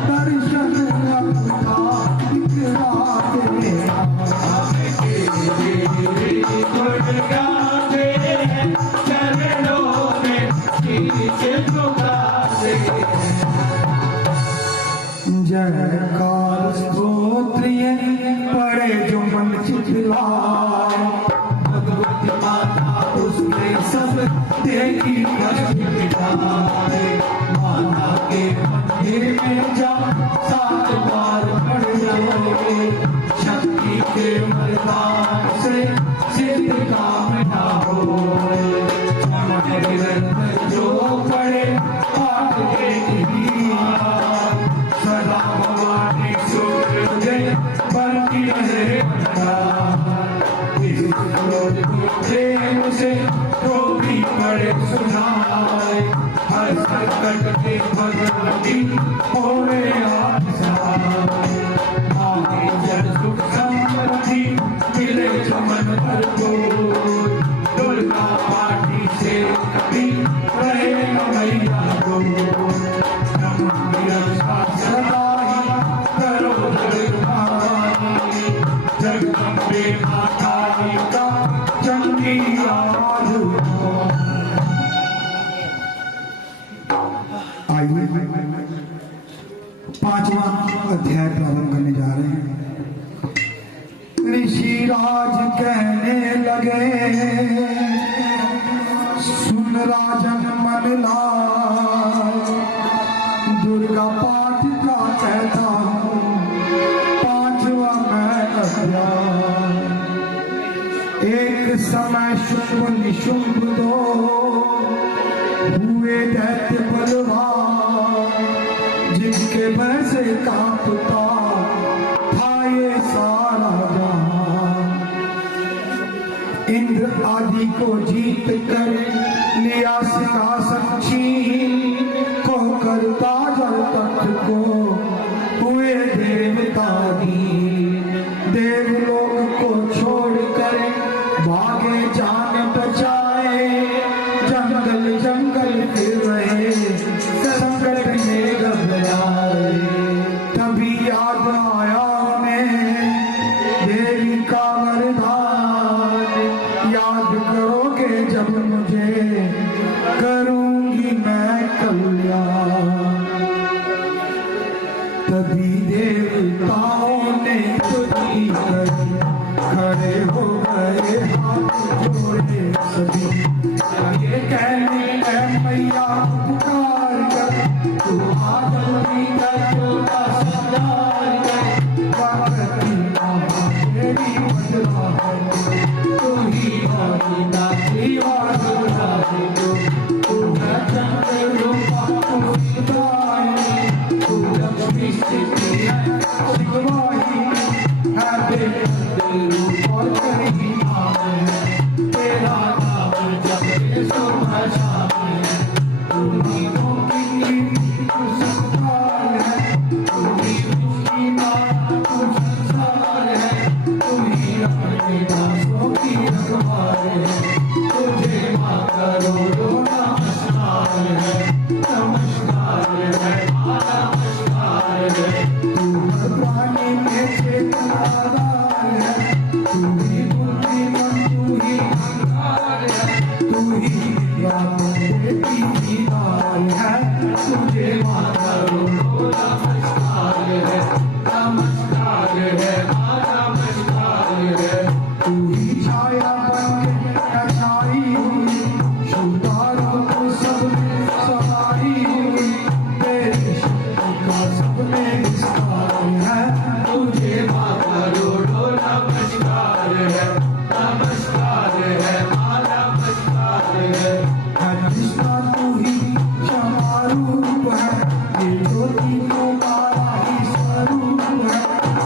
दर्शन अपना दिखला देना। हम तेरे गुण गाते हैं, चरणों में शीश झुकाते हैं। जयकार स्तोत्र ये पढ़े जो मन चितलाए, भगवती माता उसने सब तेरी कष्ट मिटाए। माता के मंदिर में जा 7 बार पढ़ जाओगे, शक्ति के वरदान से सिद्ध काम ना हो। चमन निरंतर जो पढ़े पाठ देखी सदा भवानी सूर्योदय बनती रहे इस क्रोध को प्रेम से जो भी पढ़े सुनाए, हर संकट के भगवती होवे आप सहाय। आगे जन सुख समृद्धि मिले चमन भरपूर, दुर्गा पाठी से कभी रहे न मैया दूर। सदा ही करो भगवानी, जगदम्बे माता का चंडी आवाज। आइए 5वां अध्याय प्रारंभ करने जा रहे हैं। ऋषिराज कहने लगे, सुन राजन मन लाए, दुर्गा पाठ का कहता हूँ 5वां मैं अध्याय। एक समय शुंभ निशुंभ दो हुए दैत्य बलवान, जिनके भय से कांपता था ये सारा जहां। इंद्र आदि को जीत कर लिया सिंहासन छीन को करता देवताओं ने स्तुति करी, खड़े हो गए हाथ जोड़े सभी। ये कहने है मैया पुकार कर, तू आ जल्दी कर चोला सजार कर। भगवती माँ तेरी बदला है, तू ही माता सेवा दुर्गा है। तू है चंद्र रूपा तू सीतारानी, तू लक्ष्मी सिद्धि है शिववाहिनी है। बेटे रूप और कहीं नाम है, तेरा नाम जपते सुबह शाम है। तू ही मोहिनी तू संसार है, तू ही मुक्ति माता तू संसार है। तू ही अपने दासों की रखवार है, तुझे माँ करोड़ों नमस्कार है। नमस्कार है नमस्कार है, तू हर प्राणी में चेतनादार है। तू ही बुद्धिमान तू ही अहंकार है, तू ही देवी दीदार है। तुझे माँ करोड़ों नमस्कार है। नमस्कार है नमस्कार है, तू ही छाया बनके छाई हुई, सुतारों को सब में सहाई हुई। तेरी शक्ति का सब में विस्तार है, तुझे माँ करोड़ों नमस्कार है। नमस्कार है नमस्कार है, कृष्णा तू ही क्षमा रूप है। ये ज्योति तुम्हारा ही स्वरूप है,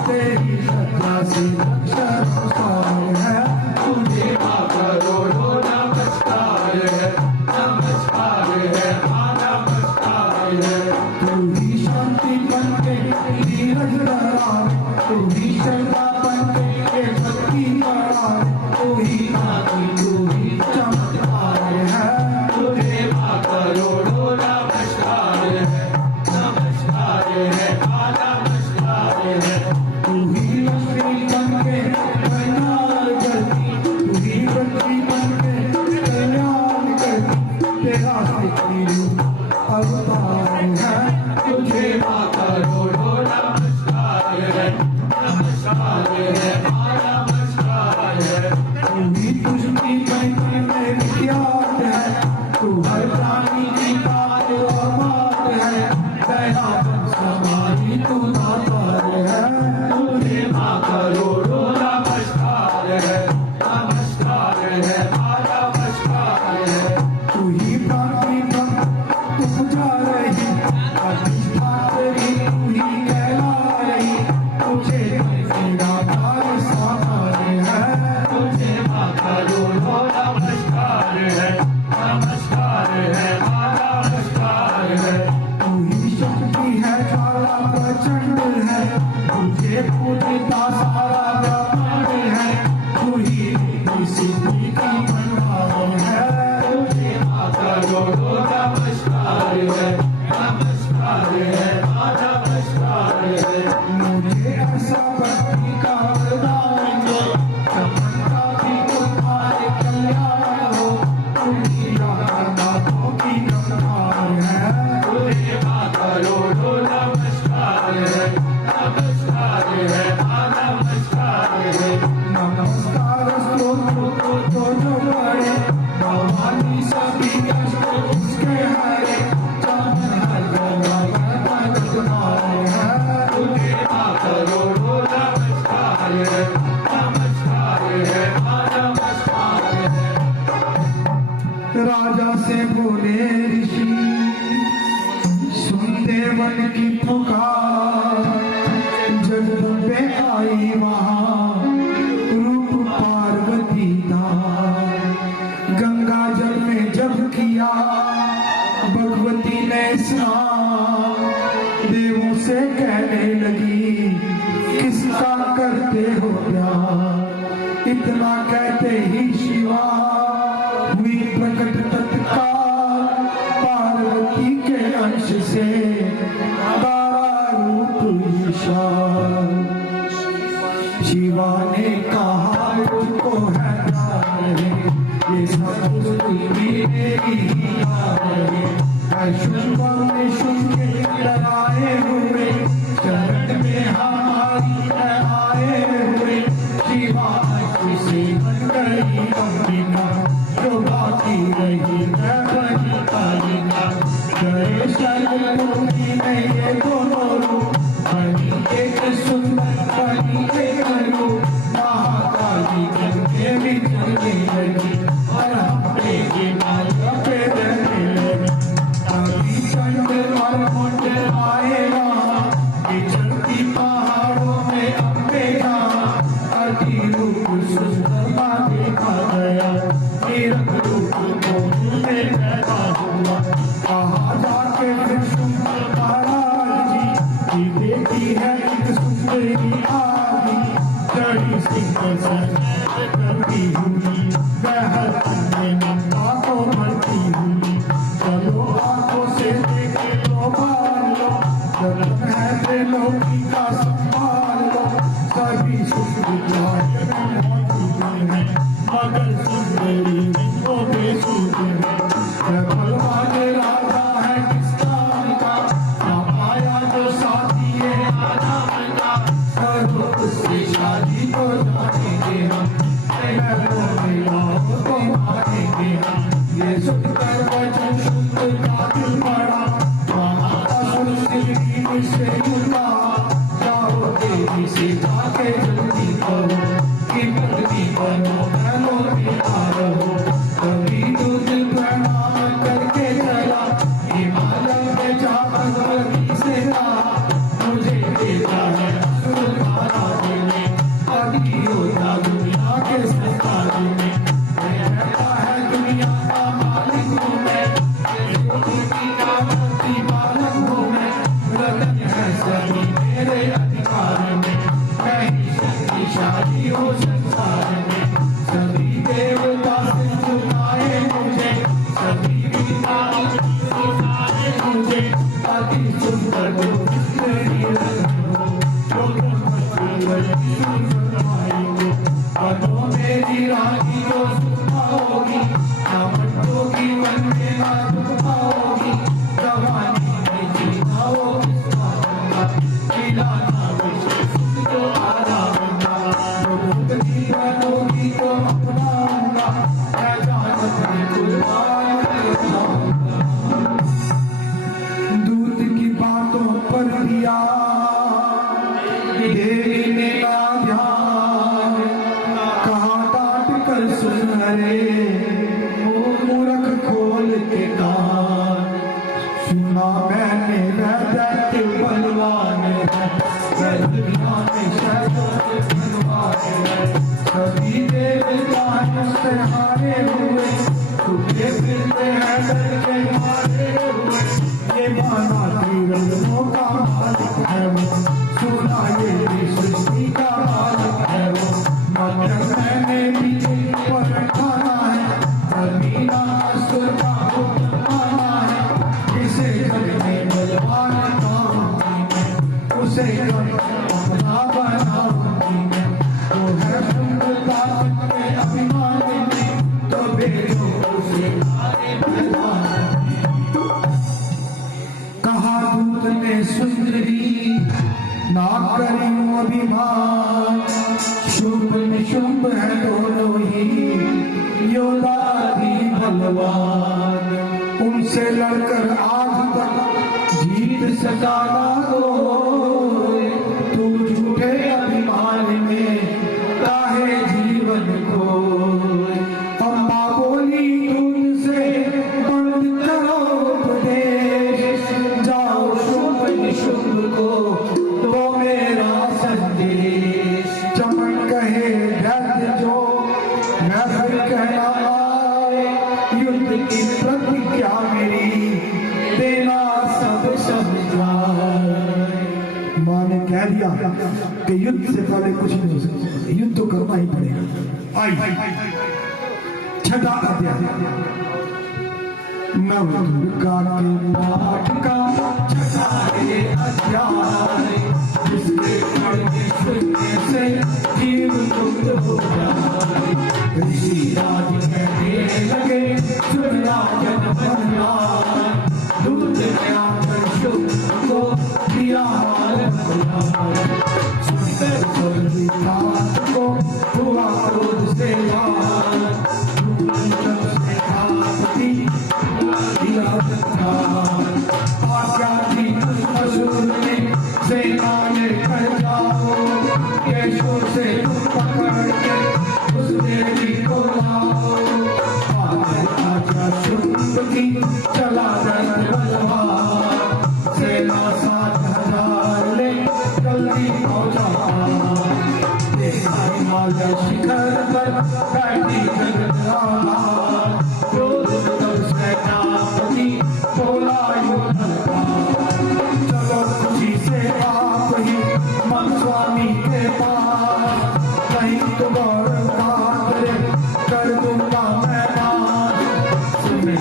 तेरी श्रद्धा से अक्षर है। तुझे माँ करोड़ों नमस्कार है। नमस्कार है नमस्कार है, तू ही शांति बनके धीरज धरावे, तू ही श्रद्धा बनके भक्ति बढ़ावे। तू ही कांति तू ही चमत्कार है, तुझे माँ करोड़ों नमस्कार है। नमस्कार है नमस्कार है, तू ही लक्ष्मी बनके कल्याण करती, तू ही लक्ष्मी बनके कल्याण करती। तेरा शक्ति रूप अवतार है, तुझे माँ करोड़ों नमस्कार है। नमस्कार है नमस्कार है, तू ही तुझकी बनके मेरी याद है। तू हर प्राणी की बात और बात है, दया समारी तू दातार है। तुझे माँ करोड़ों नमस्कार है। नमस्कार है नमस्कार है, तू ही प्राणी तू पूजा रही, अधिष्ठात्री तू ही कहला रही। तुझे निराकार साकार है, तुझे माँ करोड़ों नमस्कार है। नमस्कार है नमस्कार है, तू ही शक्ति है ज्वाला प्रचंड है। तुझे पूजता सारा ब्रह्मांड है, तू ही सिद्धि की भंडार है। तुझे माँ करोड़ों नमस्कार है। नमस्कार है नमस्कार है, मुझे ऐसा भक्ति का वरदान दो, चमन का भी तुम्हारे कल्याण हो। तू ही माताओं की गंगार है, तुझे माँ करोड़ों नमस्कार है। नमस्कार है नमस्कार है, नमस्कार स्तोत्र तो जो पढ़े, भवानी सभी कष्ट उसके हरे। चमन हर भगवान है, तुझे माँ करोड़ों नमस्कार है। नमस्कार है नमस्कार है, राजा से बोले ऋषि सुनते मन की पुकार। जगदम्बे आई वहाँ रूप पार्वती का, गंगा जल में जब किया भगवती ने स्नान। देवों से कहने लगी किसका करते हो प्यार। इतना कहते ही शिवा हुई प्रकट तत्काल, पार्वती के अंश से तारा रूप विशाल। शिवा ने कहा तुझको है प्यार है, ये सब तुझी मेरी ही याद है। शुभ में शुभ के लगाए हुए चरण में हमारे सृष्टि में ये दोनों रूप बनी एक सुंदर बनी एक रूप महाकाली गंगे बिछड़ने लगी और हमने ये माला पे रहने लगी अभी चंड और मुंड आएगा ये चलती पहाड़ों में अम्बे यहाँ अति रूप सुंदर देखा गया नीरव रूप मोह में पैदा हुआ कहा जाके विष्णु महाराज जी की बेटी है एक सुंदरी आदि चढ़ी सिंह करती हुई वह अपने ममता को मरती हुई चलो आंखों से देखे लो मान लो जन्म है त्रिलोकी का सम्मान लो सभी सुंदर मगर सुंदरी जिनको बेसुध है भगवान राजा है किसका का आया जो साथी है आजा बना करो उससे शादी को जानेंगे हम तो मानेंगे हम ये सुनकर वचन सुंदर का दिल बड़ा महासुर सिद्धि से जुड़ा जाओ देवी से जाके जल्दी करो कि पत्नी बनो बनो निहारो कभी दूध प्रणाम करके चला हिमालय में जा भगवती से मुझे देता है असुर महाराज ने अभी होता दुनिया के संसार में रहता है दुनिया का मालिक हूँ मैं का भक्ति बालक हूँ मैं रतन है सभी मेरे अधिकार में मैं ही शक्तिशाली हूँ संसार में सभी देवता से झुकाए मुझे सभी पिता झुकाए मुझे अति सुंदर बनो मेरी रानी जो सुखाओगी ना मंडोगी मन में ना दुखाओगी जवानी में जीताओ खिलाना विश्व जो आरामना मुक्ति बनोगी तो अपनाऊंगा मैं जानत में दूत की बातों पर दिया देवी ने ना ध्यान कहा डांट कर सुन रे मूर्ख खोल के कान सुना मैंने वह दैत्य बलवान है वह दुनिया में शैतान बलवान है सभी देवता उससे हारे हुए तुझे फिरते हैं डर के मारे हुए ये माना तीरंगों का मालिक है वो सुना ये सृष्टि का मालिक है वो मगर मैंने भी पर ठाना है जमीना असुर का हुक्म माना है इसे करने बलवान कहूँगी उसे अपना बनाऊंगी मैं वो है सुंदरता के अभिमान में तो बेटो उसे आने बलवान कहा दूत ने सुंदरी ना करूं अभिमान शुभ निशुंभ है दोनों ही योद्धा भी बलवान उनसे लड़कर आज तक जीत सजाना दो तू झूठे अभिमान में काहे जीवन को अम्मा बोली तुझसे बंद करो उपदेश जाओ शुभ निशुंभ को तो मेरा संदेश चमन कहे व्यर्थ जो मैं फिर कहना आए युद्ध की प्रतिज्ञा मेरी देना सब समझाए माँ ने कह दिया कि युद्ध से पहले कुछ नहीं हो सकता युद्ध तो करना ही पड़ेगा आई छठा अध्याय नव दुर्गा के पाठ का छठा अध्याय जिसके पढ़ने सुनने से जीव मुक्त हो जाए ऋषि राज कहने लगे सुनना जन बनना दूध में आकर शुभ को दिया हाल बुलाए सुनकर सुरभि बात को हुआ क्रोध से लाल दिया आज्ञा दी 7,000 ले जल्दी पहुंचा देखा हिमालय शिखर पर बैठी जगदम्बा तब सेनापति बोला चलो खुशी से आप ही मन स्वामी के पास कहीं तो गौरव का कर दूंगा मैं बात सुने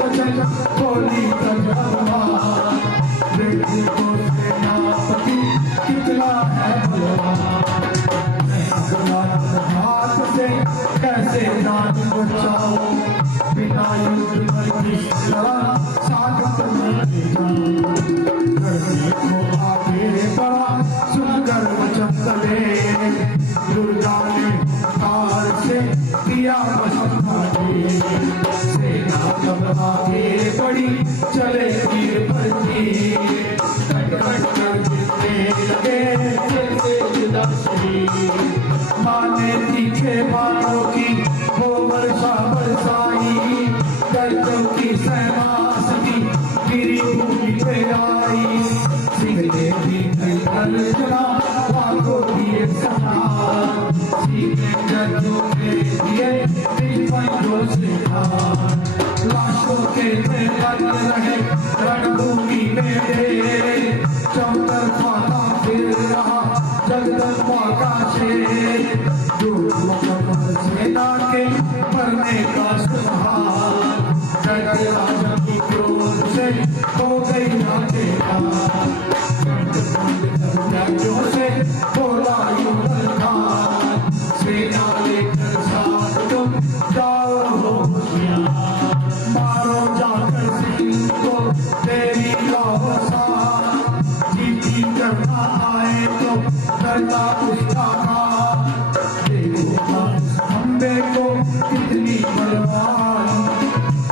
वचन बोली भगवान देखो सेनापति कितना है बलवान हाथ से कैसे जान बचाओ बिना युद्ध साधक को आगे बढ़ा सुनकर वचन चले दुर्गा ने कार से दिया सेना जब आगे बढ़ी चले वीर भरती कट कट कर गिरने लगे जैसे जुदा शरीर माने तीखे बाणों की वो वर्षा बरसाई दर्दों की सेना सभी गिरी भूमि पे आई सिंह ने भी गर्जना वालों दिए सना सीने जज्जों के दिए पंजों से लाशों के बन रहे रणभूमि में चौतरफा फिर रहा जगदम्बा का शेर जो सेना के मरने का सुहार राजा की क्रोध से हो गई से बोला सेना लेकर साथ तुम जाओ मारो जाकर सिंह को तेरी जीती करना आए तो करना उसका देखो खंबे को कितनी बलवान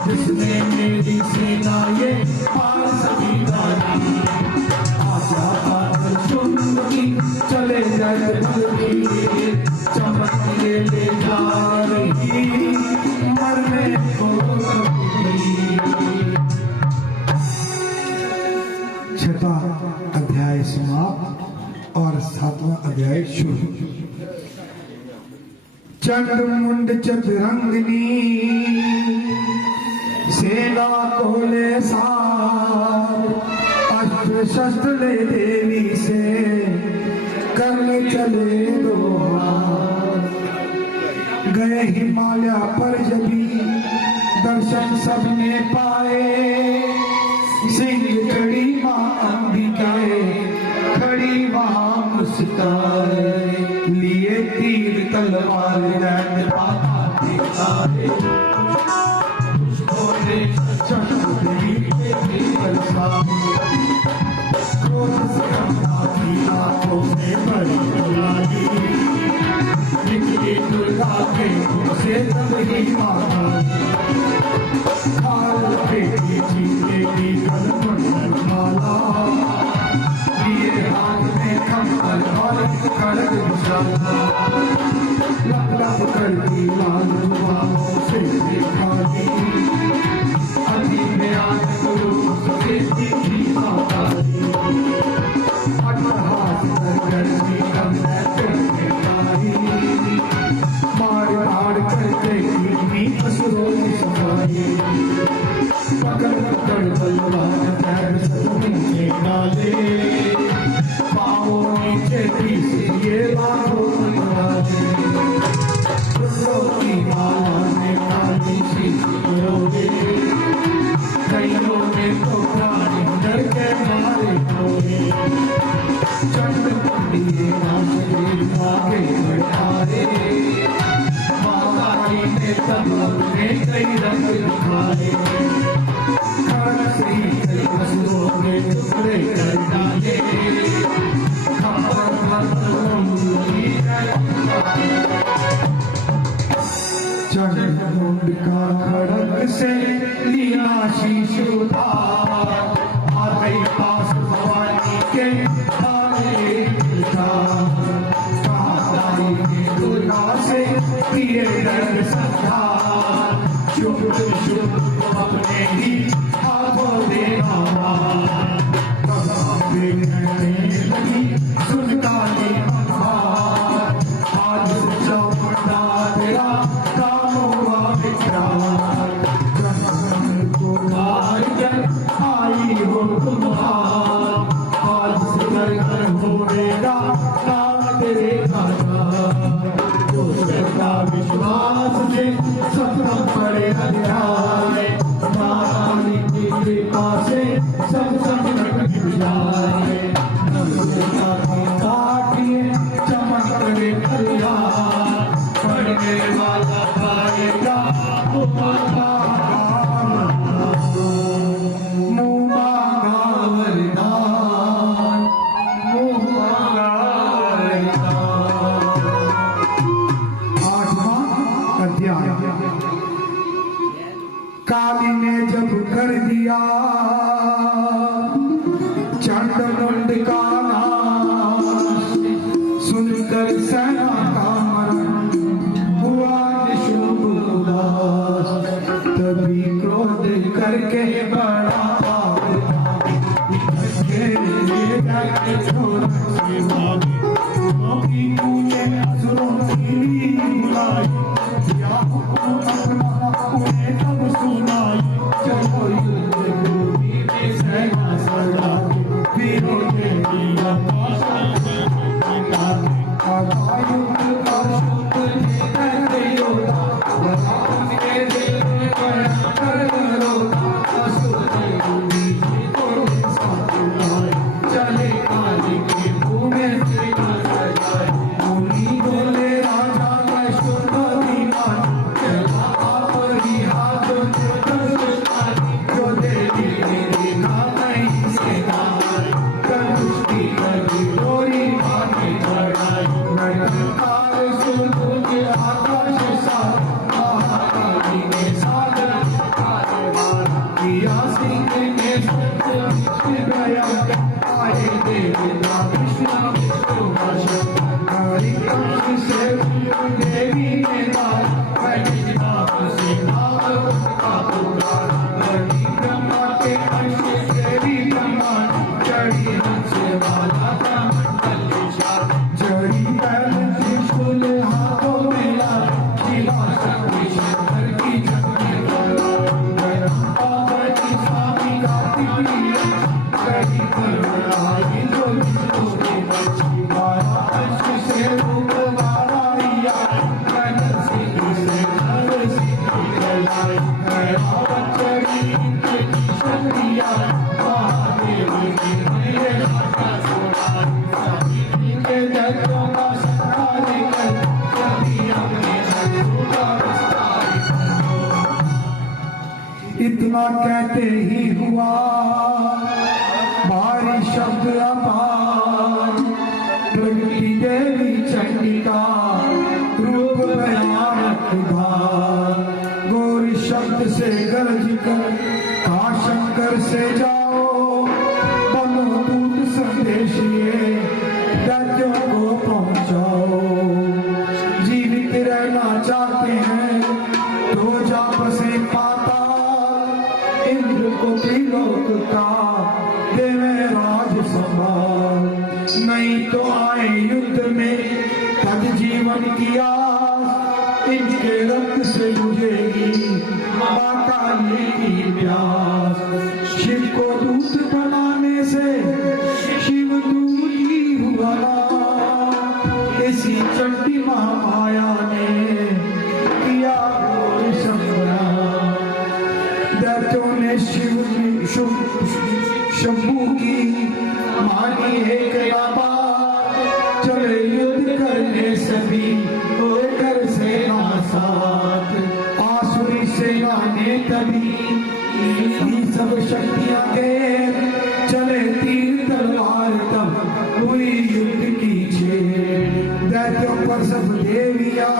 जिसने मेरी सेना ये पार सभी आजा आकर सुंदरी चले जाए चमक ले जा रही मरने को 6वां अध्याय समाप्त और 7वां अध्याय शुरू। चंद्रमुंड चतुरंगिनी सेना को ले सार अस्त्र शस्त्र ले देवी से करने चले दो गए हिमालय पर जबी दर्शन सबने पाए सिंह खड़ी मां अंबिके खड़ी वहां मुस्काए लिए तीर तलवार लैंड पाता दिखाए आंखों में बड़ी बुलाई निकली दुर्गा के से तब ही माता खाल बेटी जीते की माला लिए हाथ में कमल और खड़ग विशाला लग लग करती लाल जुबानों से दिखाई अभी में आज गुरु से दिखी माता मार मार करके असुरों की सफाई पकड़ पकड़ बलवान पैर नीचे डाले पाँव नीचे पीछे लाखों मनवाले की माला ने काली सी रोगे कईयों ने तो प्राणी डर के मारे खोए चंद्रमुंडी आगे बढ़ाए माता ने तब अपने कई रंग दिखाए खड़ से ही कई असुरों के टुकड़े कर डाले चंद्रमुंड का खड़ग से लिया शीश उतार आ गई पास भवानी के दुर्गा से किए डर सदा शुभ शुभ अपने ही हाथों देना काटिए चमक करे तैयार पढ़ने वाला पाएगा मुँह मांगा वरदान मुँह मांगा वरदान। 8वां अध्याय। काली ने जब कर दिया चंड मुंड का नाश सुनकर सेना का मरण हुआ निशुंभ उदास। तभी क्रोध करके बड़ा तूने असुरों की बुलाई या उन्हें तब सुनाई। चलो युद्ध भूमि में सेना सदा वीरों के लिया युद्ध का शुद्ध कहते योद्धा भगवान के दिल में भयंकर रोता। असुर भूमि को साथ उठाए चले काली के भूमि से सजाए। मुनि बोले राजा का शुद्ध दीवान चला आप ही हाथ जो देवी ने देखा नहीं सेना कंदुष्टि करी डोरी आगे बढ़ाई। नटकार सुन के आकाश सा महाकाली ने सागर किया सिंह ने सत्य गया आए देवता कृष्ण हरि कंस से देवी ने दान से ब्रह्मा के अंश देवी ब्रह्मांड चढ़ी से वाला का मंडल जड़ी पैर त्रिशूल हाथों में ला शिवा शक्ति शंकर की झपकी स्वामी का कड़ी करवाई जो जिसको के बच्ची मारा अंश से रूप माराइया कनक सिंह से घर सिंह जलाई चढ़ी इनके शक्तिया महादेव की मेरे हाथा सोना सभी के जगों का संहार कर सभी अपने शत्रु का विस्तार करो। इतना कहते ही हुआ भारी शब्द अपार प्रगति देवी चंडिका रूप भयानक धार। गौरी शब्द से गरज कर कहा शंकर से जाओ बलदूत संदेश ये दैत्यों को पहुंचाओ। जीवित रहना चाहते हैं तो जा बसे पाताल इंद्र को त्रिलोक का देवे राज संभाल। नहीं तो आए युद्ध में तज जीवन की आस इनके रक्त से बुझेगी माता की प्यास। शिव को दूत बनाने से शिव दूत ही हुआ इसी चंडी महामाया ने किया घोर संग्राम। दैत्यों ने शंभू की मानी एक बात चले युद्ध करने सभी होकर सेना साथ। आसुरी सेना ने तभी सब शक्तियां के चले तीर तलवार तब हुई युद्ध की छेड़। दैत्यों पर सब देवियां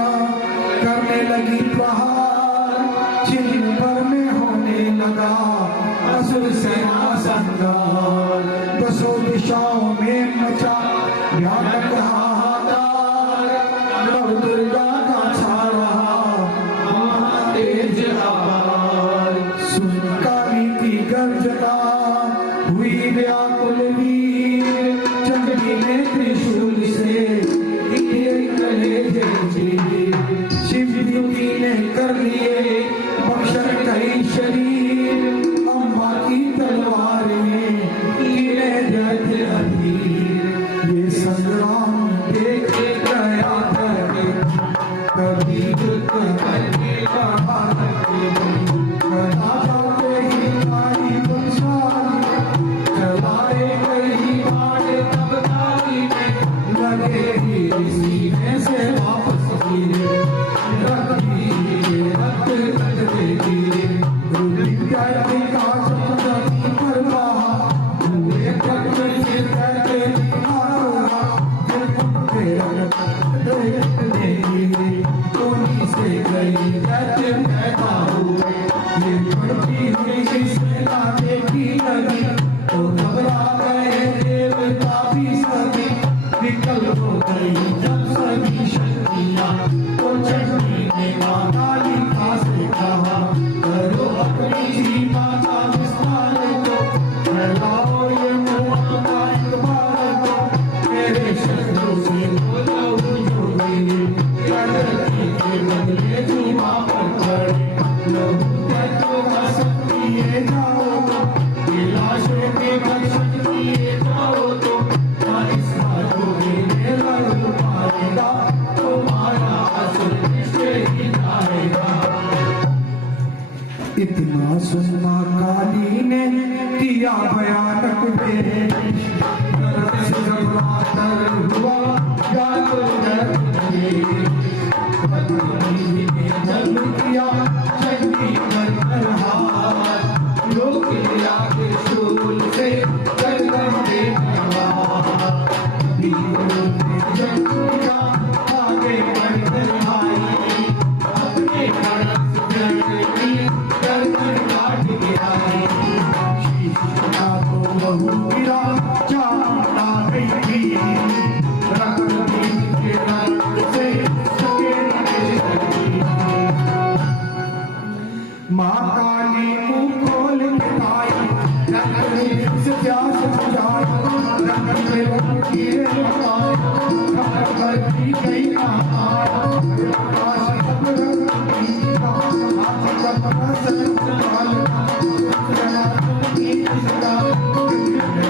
करने लगी प्रहार छिन्न भर में होने लगा असुर सेना संगार। दसों दिशाओं में मचा भयानक हाहाकार नव दुर्गा का छा रहा महातेज अपार। सुन काली की गर्जना हुई व्याकुल वीर चंडी ने त्रिशूल से शिव दुखी ने कर लिए बख्शन कई शरीर। अम्बा की तलवार में गिरे जैसे अधीर। ये संग्राम देख गया कभी युद्ध करने का चलाए गई असुर माँ काली ने किया भयानक वेश, नरक से जब रातर हुआ जातो डरते, पद्मिनी ने जब किया चंडी कर हाथ, लोग आगे शूल से जगदम्बे नवार, वीरों ने जब किया आगे बढ़कर आई, अपने खड़क जगती गर्दन काट गिराई, शीशा तो बहु गिरा चांदा गई थी, रक्त बीज के रक्त से सके लगी। माँ काली मुँह खोल के आई, रक्त में से प्यास बुझाई, रक्त में वो कीड़े लगाए, खबर करती गई आए, आकाश सब रंग नीला, हाथी का मकसद संभाल, सुना की किसका,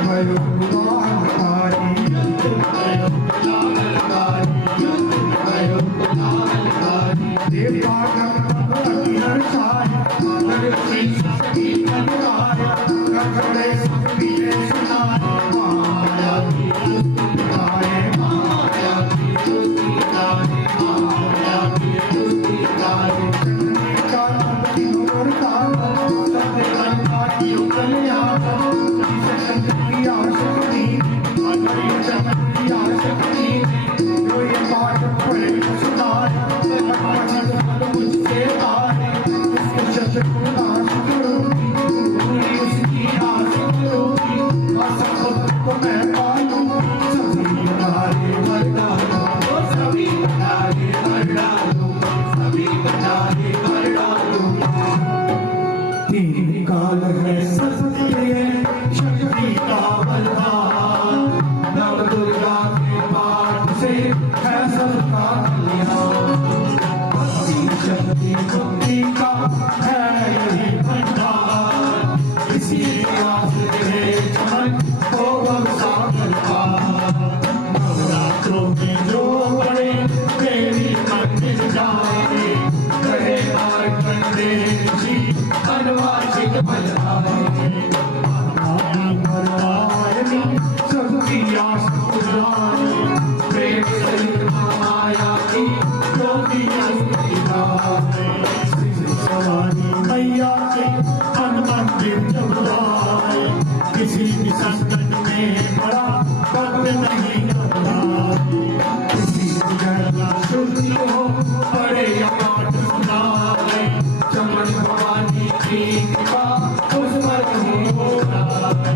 भयो गुलालकारी, भयो गुलालकारी, भयो गुलालकारी, देवता का अखियाँ छाए, लड़की सबकी बनवाया, रगड़े सबकी सुनाए, माया की स्तुति गाए, माया की स्तुति गाए, माया की स्तुति गाए, चंद्रने का तीनों ओर तारा, सबसे रंगा की कल्याण, चंद्र की आशक्ति, अनरी चंद्र की आशक्ति, जो ये पाठ पढ़े सुनाए, भगवान मुझसे आए, इसके शत्रु को नाश करूंगी, पूरी उसकी आस करूंगी, असंभव को मैं पालूंगी, सभी बचारे मरना दो, सभी बचारे मरना दो, सभी बचारे मरना दो। तीन काल है सत्य शक्ति का बलवान, नव दुर्गा के पाठ से है सबका कल्याण, शक्ति मुक्ति का है यही भंडार, किसी आस के चमन को बरसा करता, नवरात्रों में जो बड़े देवी मंदिर जाए, कहे मार्कंडे जी अनवांछित फल आए, आदि परवानी सबकी आस पुराए, प्रेम सहित माया की ज्योति सवारी मैया के मन मंदिर जब आए, किसी भी संकट में बड़ा कब्र नहीं घबराए, किसी भी गर्दा शुद्धि हो बड़े अपाट सुनाए, चमन भवानी की कृपा उस पर हो जाए।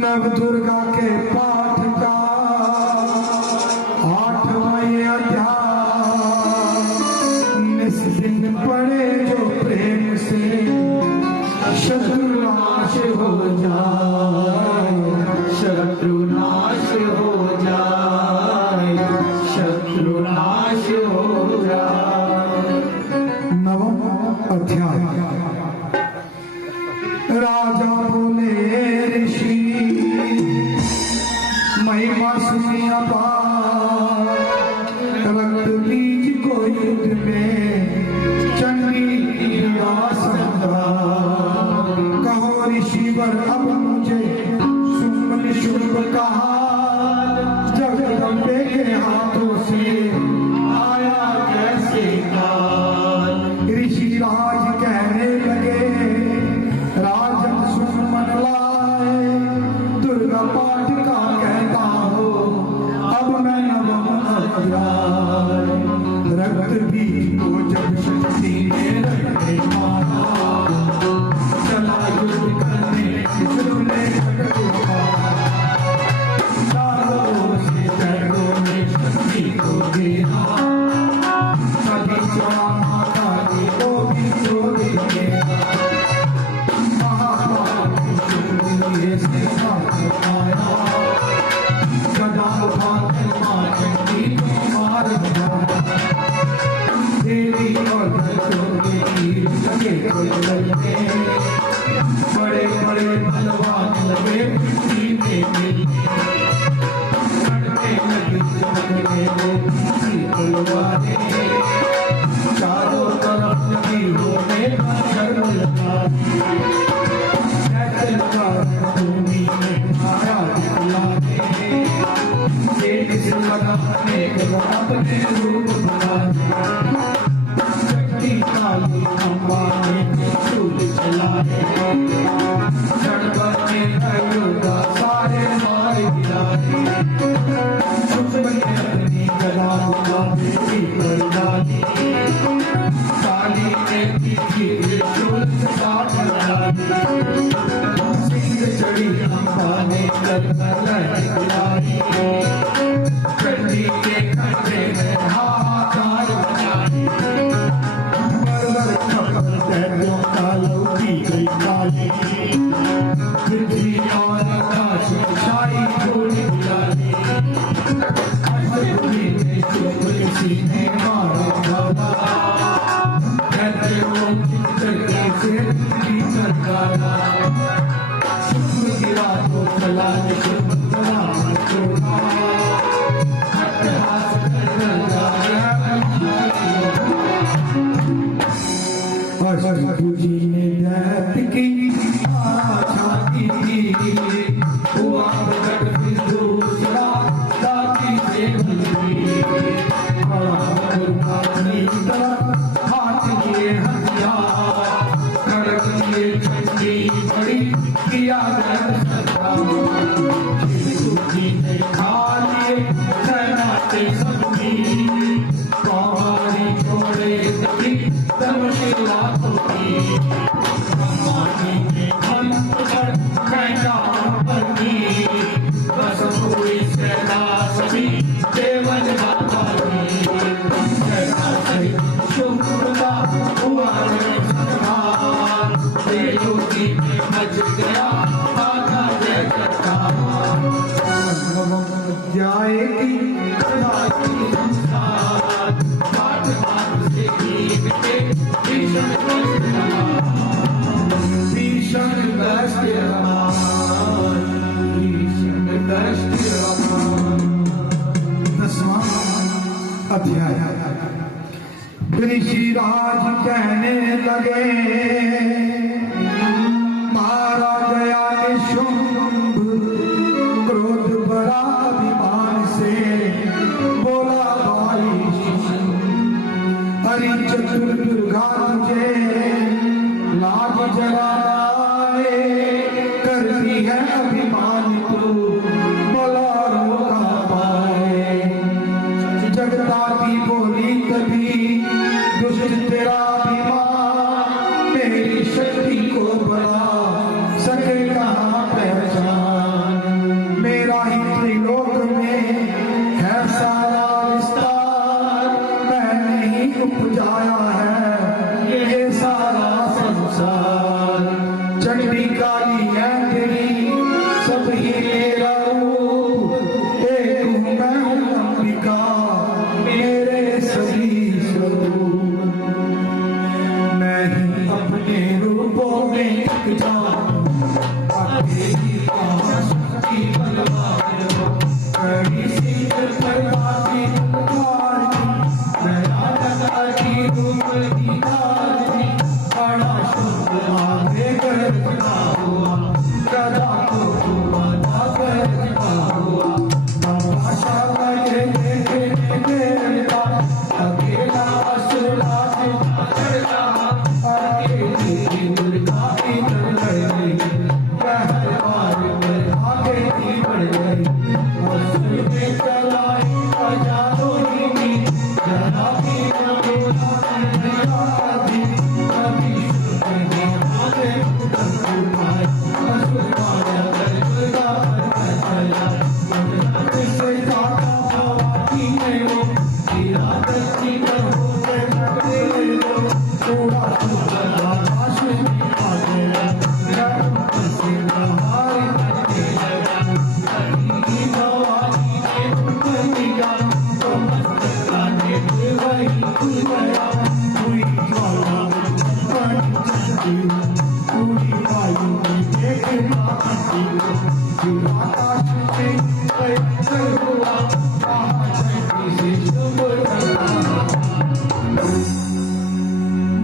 नव दुर्गा के पाठ का 8वां अध्याय, निस दिन पढ़े जो प्रेम से शत्रु नाश हो जाए, शत्रु नाश हो जाए, शत्रु नाश हो जाए। 9वां अध्याय। राजा बोले ऋषि महिमा सुनी अपार, रक्त बीज को युद्ध में चंडी दिया संहार, कहो ऋषिवर अब मुझे शुंभ निशुंभ कहा, जगदम्बे के हाथों से आया कैसे काल। ऋषिराज कहने लगे राजन सुन मन लाए, दुर्गा पाठ का कहता हो अब मैं नवम अध्याय, रक्त बीज को जब शक्ति ने रखने मारा, चला युद्ध करने शुक्ले चारों से चरणों में शक्ति को देना, कभी चौड़ा माता की को भी जो देना, महाभारत शुक्ल से पाया, गदा उठाकर मां चंडी को मार दिया, देवी और बच्चों के तीर लगे चलते, बड़े बड़े बलवान लगे मिट्टी में मिलते, लड़ने लगी चमकने वो किसी तलवारें, चारों तरफ वीरों ने नजर अपने रूप शक्ति काली अम्बा ने चूल चलाए गणपति अयोध्या सारे मारे गिराए अपनी गला बेटी पर डाली काली ने पीछे चूल सिंह चढ़ी अम्बा ने कर गिराई चंडी के खड्डे में हाहाकार मचाई बरबर खबर पैरों का लौटी गई काली पृथ्वी और आकाश शाही थोड़ी गिराली अष्टभुजी ने चुप सीने मारा डाला कहते चित्तके से पृथ्वी कर डाला शुक्र गिरा तो चला छोड़ा जी ने दैत की छाती थी हुआ प्रकट फिर दूसरा दाती से भली हाथ लिए हथियार खड़क लिए चंडी बड़ी किया जी ने खा लिए सेना से सबकी कौमारी छोड़े तभी तमशिला बस पूरी सेना सभी देवन बाबा शुक्र हुआ योगी में मच गया माता जय जाएगी अध्याय ऋषिराज कहने लगे मारा गया निशुंभ क्रोध बड़ा अभिमान से बोला भाई हरि चतुर दुर्गा तुझे लाज जलाए करती है अभिमान तू बोला रोका पाए जगता की बोली तभी दुष्ट तेरा अभिमान मेरी शक्ति को बड़ा सके कहाँ पहचान मेरा ही त्रिलोक में है सारा विस्तार मैंने ही उपजाया है ये सारा संसार चंडी काली है तेरी सब ही मेरा रूप एक हूँ मैं हूँ अंबिका मेरे सभी स्वरूप मैं ही अपने रूपों में जानूं अकेली शक्ति बलवान कड़ी सिंह परवासी मैं की रूप की धारनी बड़ा शुभ आगे करता हुआ गदा को माता करता हुआ भाषा लगे देवता अकेला असुरा करता अकेली दुर्गा की लड़ाई हर बार पर आगे की बढ़ गई असुर पे चलाई हजारों ही जरा की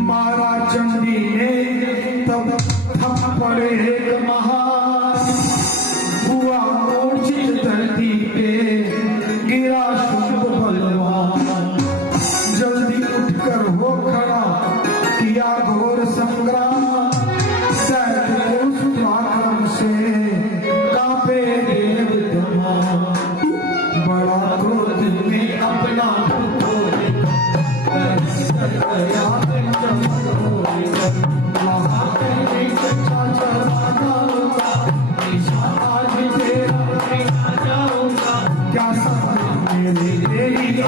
मारा चंडी ने तब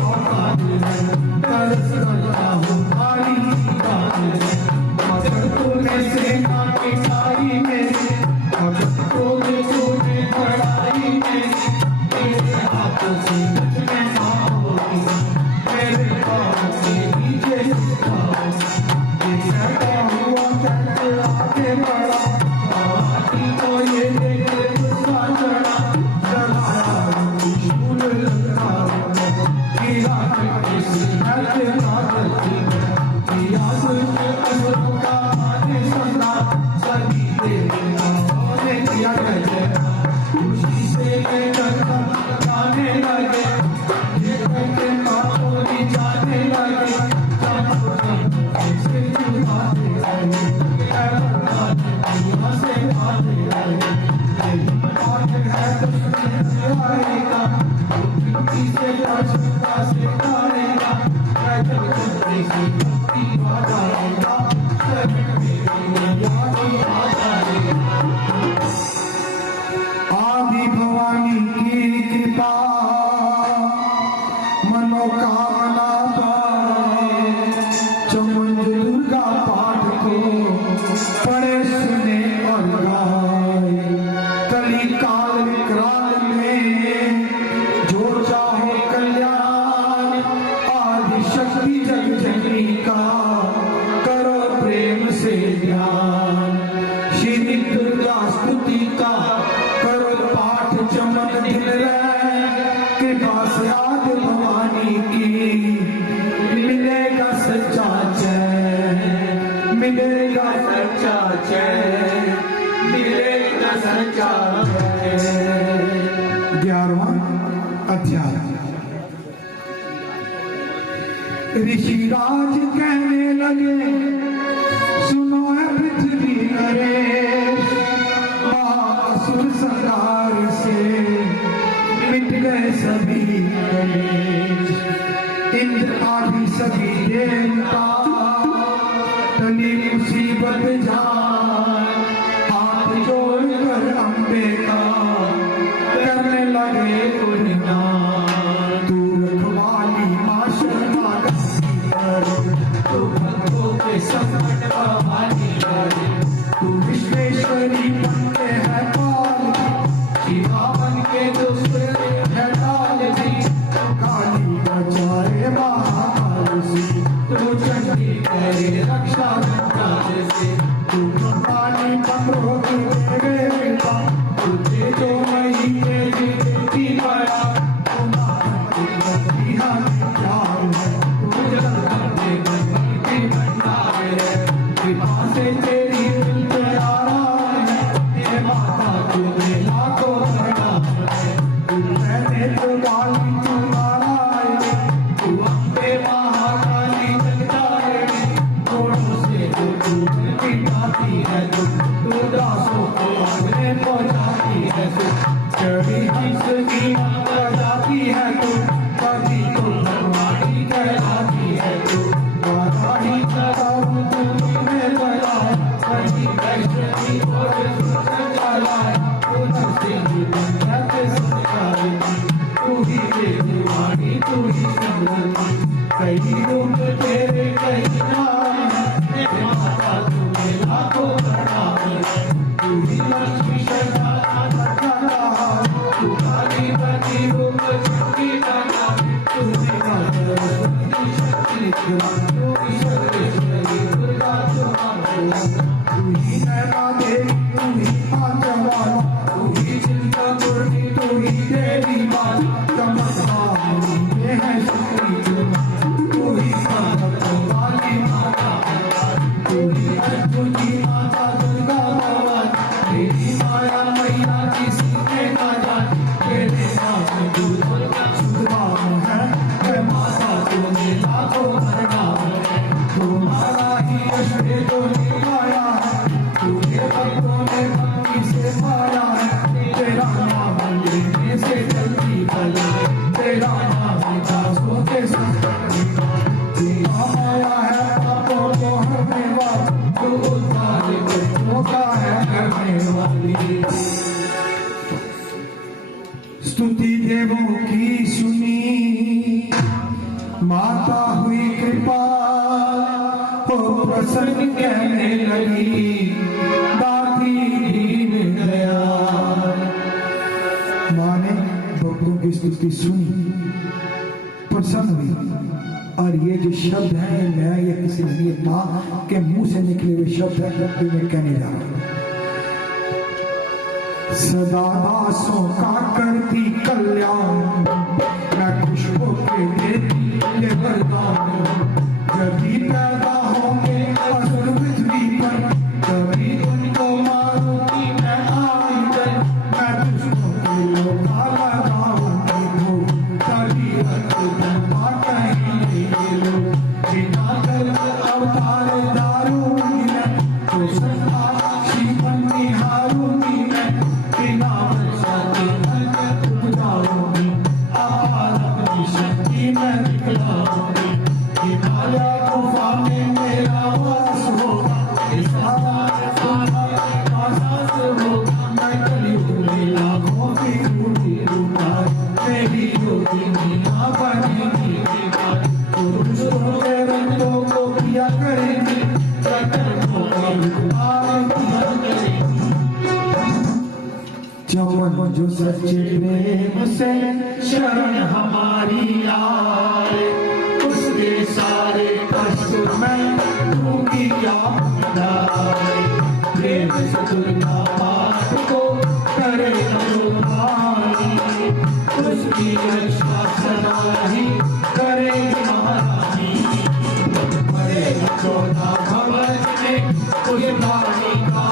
औकात है, तरस करता हूँ खाली बात है। मगर तूने सेना की सारी में, मगर तूने लड़ाई में, मेरे हाथों से कुछ में ना होगी, मेरे पाँव से नीचे झुकाओ। ये कहता हुआ चल आगे बढ़ा, पानी को ये देख गुस्सा चढ़ा, डराया त्रिशूल लगा, गिरा किसी ऐसे नागरिक में, किया सुन असुरों का आने सुना, सभी देवताओं ने किया गजब, खुशी से ये जन्म गाने लगे, ये करके मामूली जाने लगे, से जुड़ाते रहे, दुनिया से आते रहे, यही बात है दुश्मन आएगा, से परशुता से डालेगा, गजब चलते से भक्ति आ जाएगा, शरण में यानी आ जाएगा। आदि भवानी की कृपा मनोकामना पाए, चमन दुर्गा पाठ को पढ़े सुने और गाए, कली काल विकराल में जो चाहो कल्याण, आदि शक्ति जग जननी का करो प्रेम से ध्यान, श्री दुर्गा स्तुति का करो पाठ चमन दिन रहे, कृपा से आदि भवानी की मिलेगा सच्चा चैन, मिलेगा सच्चा चैन, मिलेगा सच्चा चैन। 11वां अध्याय। ऋषिराज कहने लगे, सुनो है पृथ्वी नरेश, महाअसुर संहार से मिट गए सभी कलेश, इंद्र आदि सभी देवता टली मुसीबत जान, हाथ जोड़कर अम्बे का करने लगे गुणगान, तू रखवाली माँ शरणागति कर, तू भक्तों के संकट भवानी कर, तू विश्वेश्वरी बनते है काल की, शिवा बन के दूसरे है काल की, तू काली बचाए महाकाल से, तू चंडी करे रक्षा गंगा से, तू भवानी पंद्रों की देवे कृपा, तुझे जो महीने की देती बड़ा, तुम्हारी भक्ति हमें प्यार है, तू जल करने की भंडार है, कृपा से तेरी दिल प्यारा है, ये माता तुझे लाखों प्रणाम है, तू रहने तो वाली तू नारायण, तू अम्बे महाकाली जगदारिणी, घोड़ों से तू मिटाती है, तू दासों को आगे पहुंचाती है, चढ़ी जिसकी माता जाती है, तू कभी तो भगवानी कहलाती है, तू माता ही चलाऊ तू में चलाए, कहीं वैष्णवी और चलाए, तू नरसिंह बन जाते संस्कारी, तू ही देवानी तू ही समृद्धि, कई रूप तेरे कई नाम, माता तुम्हें लाखों प्रणाम, तू ही लक्ष्मी शर्मा तू काली बनी रूप शक्ति बना, तू ही माता शक्ति तू ही सर्वेश्वरी दुर्गा तू ही नैना देवी, तू ही पांचवाला, तू ही चिंता पूर्णी, तू ही देवी माँ, चमत्कार ये है शक्ति तू ही वाली माता, तू ही अर्जुन की माता दुर्गा भवानी, मेरी माया मैया किसी ने ना जान, तेरे नाम दुर्गा सुधाम है, मैं माता तुम्हें लाखों प्रणाम है, तुम्हारा ही यश तो निभाया है, तूने भक्तों ने भक्ति से पाया है, तेरा नाम लेने से जल्दी भला, तेरा नाम दासों के संकट तेरा माया है, पापों को हरने वाली, तू उद्धार बच्चों का है करने वाली। स्तुति देवों की सुनी, माता हुई कृपा हो प्रसन्न कहने लगी दादी दीन दयाल। माँ ने भक्तों की स्तुति सुनी, प्रसन्न हुई, और ये जो शब्द है मैं ये किसी नहीं माँ के मुंह से निकले हुए शब्द है जो मैं कहने जा रहा हूँ। सदा दासों का करती कल्याण, मैं खुशबू के देती ये वरदान। जब भी पैदा होंगे असुर पृथ्वी पर, तभी उनको मारूंगी मैं आइंदर। मैं दुष्टों के लोका लगाऊंगी वो, तभी अद्भुत कहेंगे ये लोग। बिना गर्भ अवतार दारूंगी मैं, तो सदा शिवन निहारूंगी मैं। बिना वर्षा के नरक उतारूंगी, आपार अपनी शक्ति मैं दिखलाऊंगी। हिमालय गुफा में मेरा वास होगा, इस आकाश का सांस होगा। मैं कलयुग में लाखों की रूठी रूपार, मेरी योगिनी माँ बनेगी बेकार। पुरुषों के रंगों को किया करेंगी, कर्मों का उपकार किया करेंगी। चमन जो सच्चे प्रेम से शरण हमारी आए, उसके सारे कष्ट मैं दूंगी आप मिटाए। प्रेम से दुर्गा मात को करे अनुमानी, उसकी रक्षा सदा ही करेगी महारानी। बड़े 14 भवन में उस रानी का,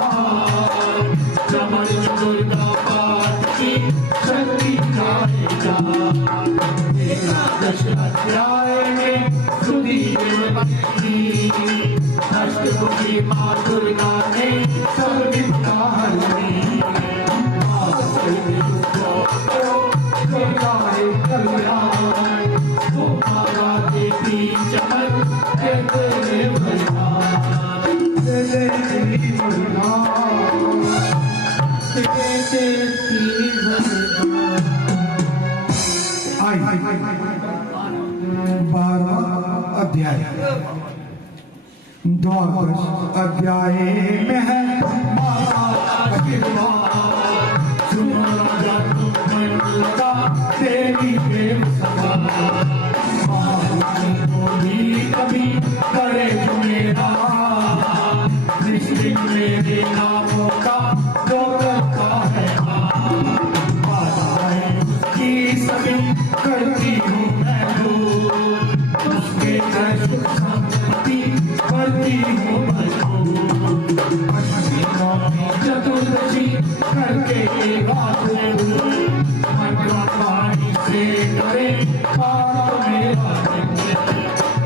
चमन दुर्गा पाठ की शक्ति गाएगा। एकादश अध्याय में सुधीर की अष्टमुखी माँ दुर्गा ने सब विद्या हरी। दुर्गा है कल्याण, दुर्गा देवी चमन तेरे भगवान, तेरे भगवान, तेरे भगवान। आई 12वां अध्याय, द्वादश अध्याय में है माता आशीर्वाद। सुनो राजा तुम मन लगा देवी प्रेम समान, महारानी को भी कभी करे जो मेरा। दृष्टि मेरे नामों का जो करता है बाधाएं उसकी सभी करती हूँ मैं दूर। उसके घर सुख संपत्ति करती हूँ मजबूर। चतुर्दशी करके मंत्र पानी से करे पाप मेरा।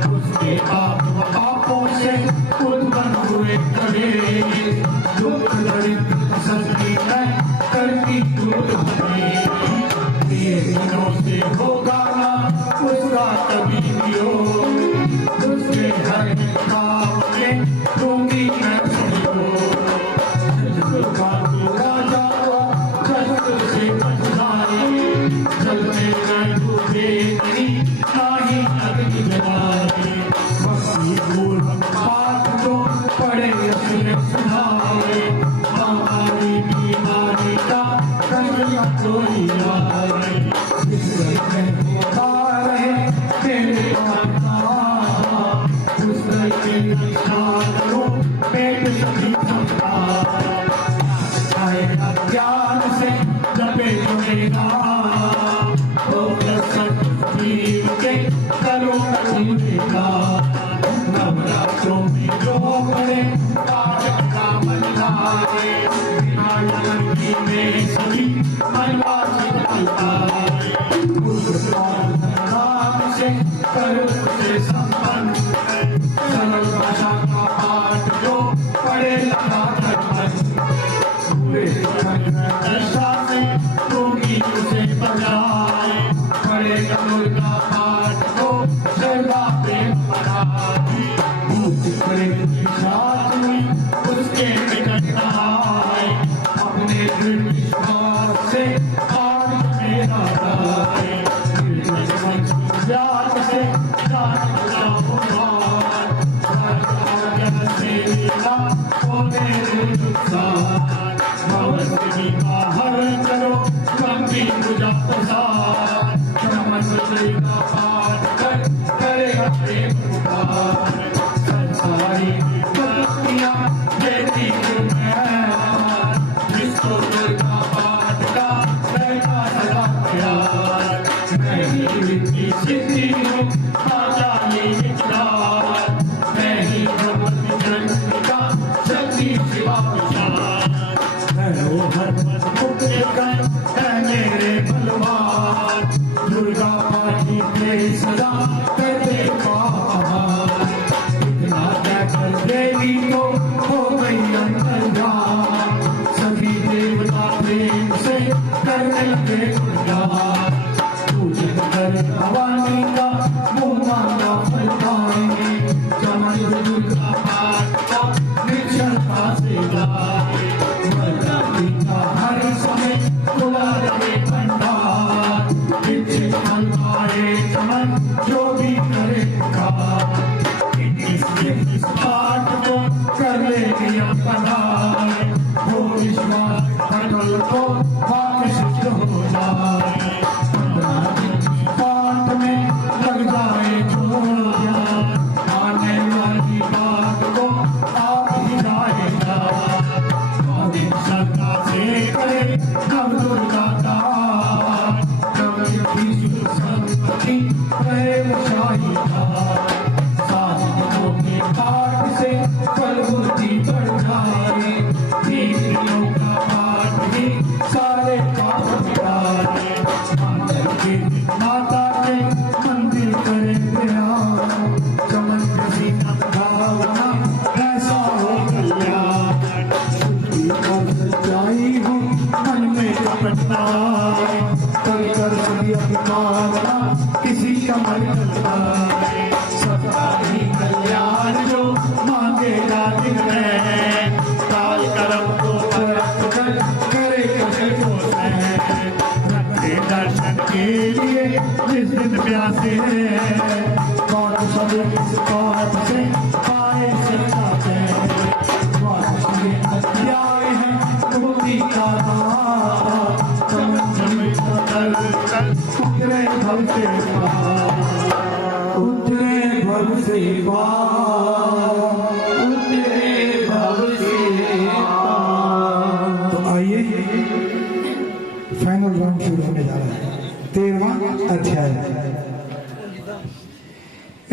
उसके पापों से उत्पन्न हुए करे, दुख दरिद्र सबकी मैं करती दूर हमें। ये दिनों से होगा ना उसका कभी भी हो, उसके हर काम में दूंगी मैं सबको। दुर्गा तू राजा को कष्ट से बचाए, जल में मैं डूबे नहीं नाही अग्नि जलाए। भक्ति पूर्वक पाठ को पढ़े अपने सुनाए, हमारी बीमारी का कष्ट कोई आए। ज्ञान से जपे जुड़ेगा, करो करूँगा। नवरात्रों में जो पड़े पाठ का मन लाए, विनायक में सभी मनवासी चलता से करो से संपन्न। सरल भाषा का पाठ जो पढ़े लगा दशा से होगी उसे बजाए, पढ़े दुर्गा पाठ को सर्वा प्रेम बनाए। उसके निकट आए, अपने दृढ़ विश्वास से पाठ मेरा पूजा प्रसाद चमन श्री का पाठ कर करेगा प्रेम पुकार संसारी भक्तियाँ देती जिसको दुर्गा पाठ का रहता सदा प्यार मैं ही विद्या सिद्धि हूँ पाचाली विचार मैं ही भगवती जननी का शक्ति शिवा विचार हर मुक्ति कर है मेरे बलवान दुर्गा पाठी पे सदा करते पार इतना कहकर देवी को हो गई अंतर्धान सभी देवता प्रेम से करने लगे गुणगान पूजन कर भवानी का मुँह मांगा फल पाएंगे चमन दुर्गा पाठ का निश्चलता से गाए हर समय खुला रहे भंडार पीछे फल पाए चमन जो भी करे पुकार इस पाठ को कर लेगी अपनाए वो विश्वास अटल को वाक्य सिद्ध हो जाए पाठ में लग जाए जो आने वाली बात को आप ही जाएगा श्रद्धा से करे कब दुर्गा का कब संपत्ति प्रेम शाही का साधकों के पाठ से फल बुद्धि बढ़ जाए दीदियों का पाठ ही सारे काम बिगाड़े माता के मंदिर करे प्यार चमन जैसी भावना ऐसा हो कल्याण सच्चाई हो मन में कपटना कर कर सभी अभिमानना किसी का मन करता सबका ही कल्याण जो मांगेगा दिन में काल कर्म को परत कर करे कहे को रखे दर्शन के लिए जिस दिन प्यासे कौन सब इस पाप से पाए सच्चा है अध्याय है मुक्ति का उतरे भव से उतरे भव से उतरे भव से। तो आइए फाइनल राउंड शुरू होने जा रहा है 13वां अध्याय।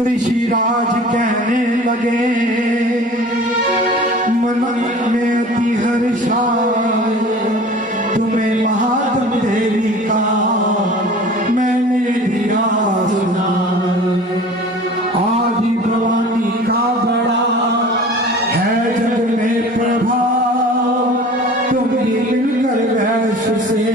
ऋषिराज कहने लगे मन में अति हर्षा तुम्हें महात्म देवी का मैंने दिया सुना आदि भवानी का बड़ा है जग में प्रभाव तुम ही मिलकर वैश्य से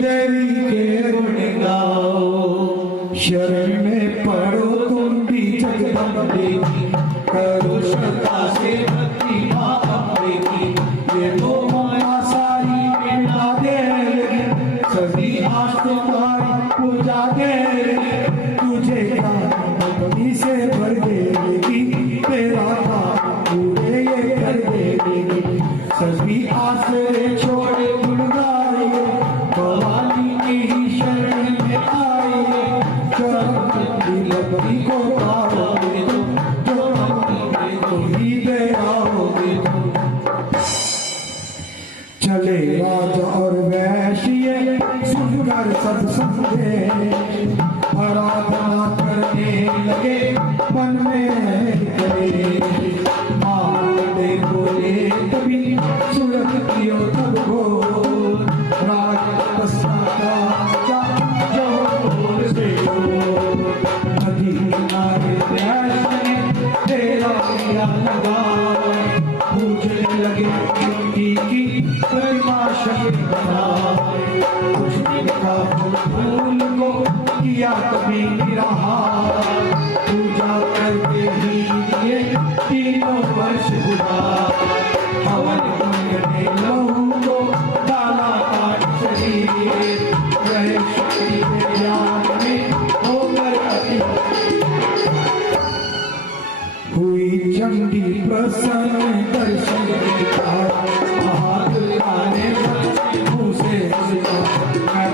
देवी के गुण गाओ शरण में पढ़ो तुम भी जगदम्बे की करो श्रद्धा से भक्ति माँ अम्बे की ये दो माया सारी मिटा देगी सभी आस तुम्हारी पूजा देगी तुझे भक्ति से भर देगी तेरा काम पूरे ये कर देगी सभी आसरे छोड़े गुण गाए भवानी की ही शरण में आए लकड़ी को पाओगे तुम जो तो ही दे आओगे तुम चले राजा और वैश्य सुनकर सब समझे आराधना करने लगे मन में करे माते बोले तभी सूरत कियो तब हो राज तपस्या का जो बोल से हो नदी किनारे वैश्य तेरा किया लगाए पूछने लगे की गरिमा शक्ति बनाए कुछ दिन का फूल को किया कभी रहा पूजा करके ही ये तीनों वर्ष हुआ हवन करने लहू को डाला पाठ शरीर रहे शक्ति के ज्ञान में होकर अति हुई चंडी प्रसन्न दर्शन दिखा महादुर्गा ने मुँह से मैं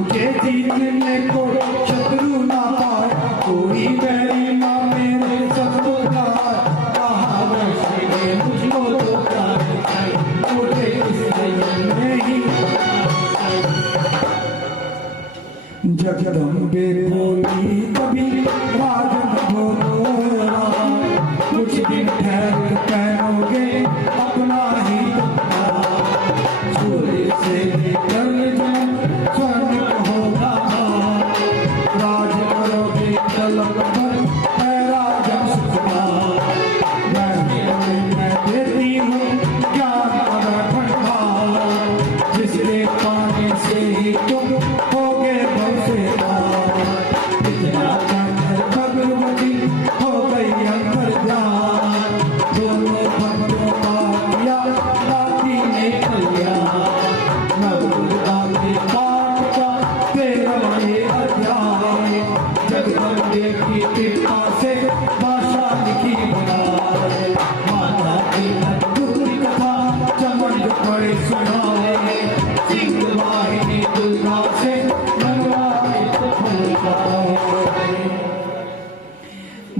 मुझे जीतने को शत्रु ना पाए, कोई बैरी ना मेरे शत्रु का कहा वैसे मुझको धोखा है, मुझे इसलिए नहीं जगदम्बे बोली कभी राजन भोला, कुछ दिन ठहर पहनोगे अपना ही कपड़ा, सूर्य से निकल स्वर्ण होगा, राज करोगे तलब पर है राजा सुखदा, मैं देती हूँ ज्ञान का भंडार, जिसके पाने से ही तुम होगे बहुसेदार, इतना जानकर भगवती हो गई अंतर्ध्यान, दोनों भक्तों का किया दाती ने कल्याण, नवदुर्गा के पाठ का 13वां अध्याय, जगदम्बे की कृपा से भाषा लिखी बनाए, माता की अद्भुत कथा चमन पड़े सुनाए, सिंह वाहिनी दुर्गा से मनवाए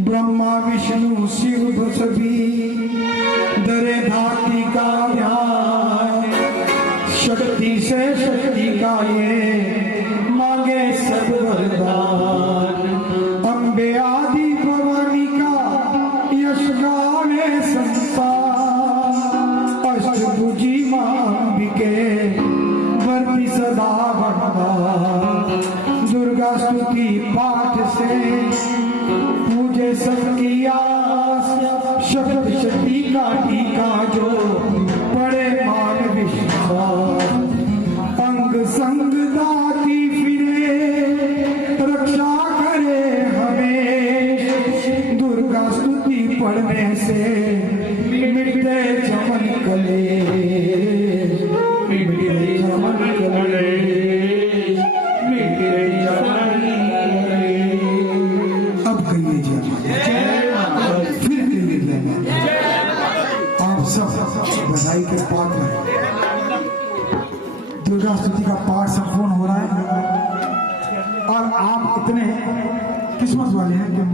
ब्रह्मा विष्णु शिव सभी दरे धाती का ध्यान, शक्ति से शक्ति का ये मांगे सब वरदान, अम्बे आदि भवानी का यश गाने संसार, अष्टभुजी मां अंबिके वर्ती सदा भंडार, दुर्गा स्तुति पाठ से पूजे सबकी आस, शक्ति शक्ति का टीका जो पड़े मान विश्वास, अंग संग दाती फिरे रक्षा करे हमें, दुर्गा स्तुति पढ़ने से मिटते चमन कले, मिटते चमन कले, मिटते चमन कले। अब कहिए जय माता, फिर कहिए जय माता। आप सब बधाई के पात्र हैं, दुर्गा स्तुति का पाठ संपूर्ण हो रहा है और आप इतने किस्मत वाले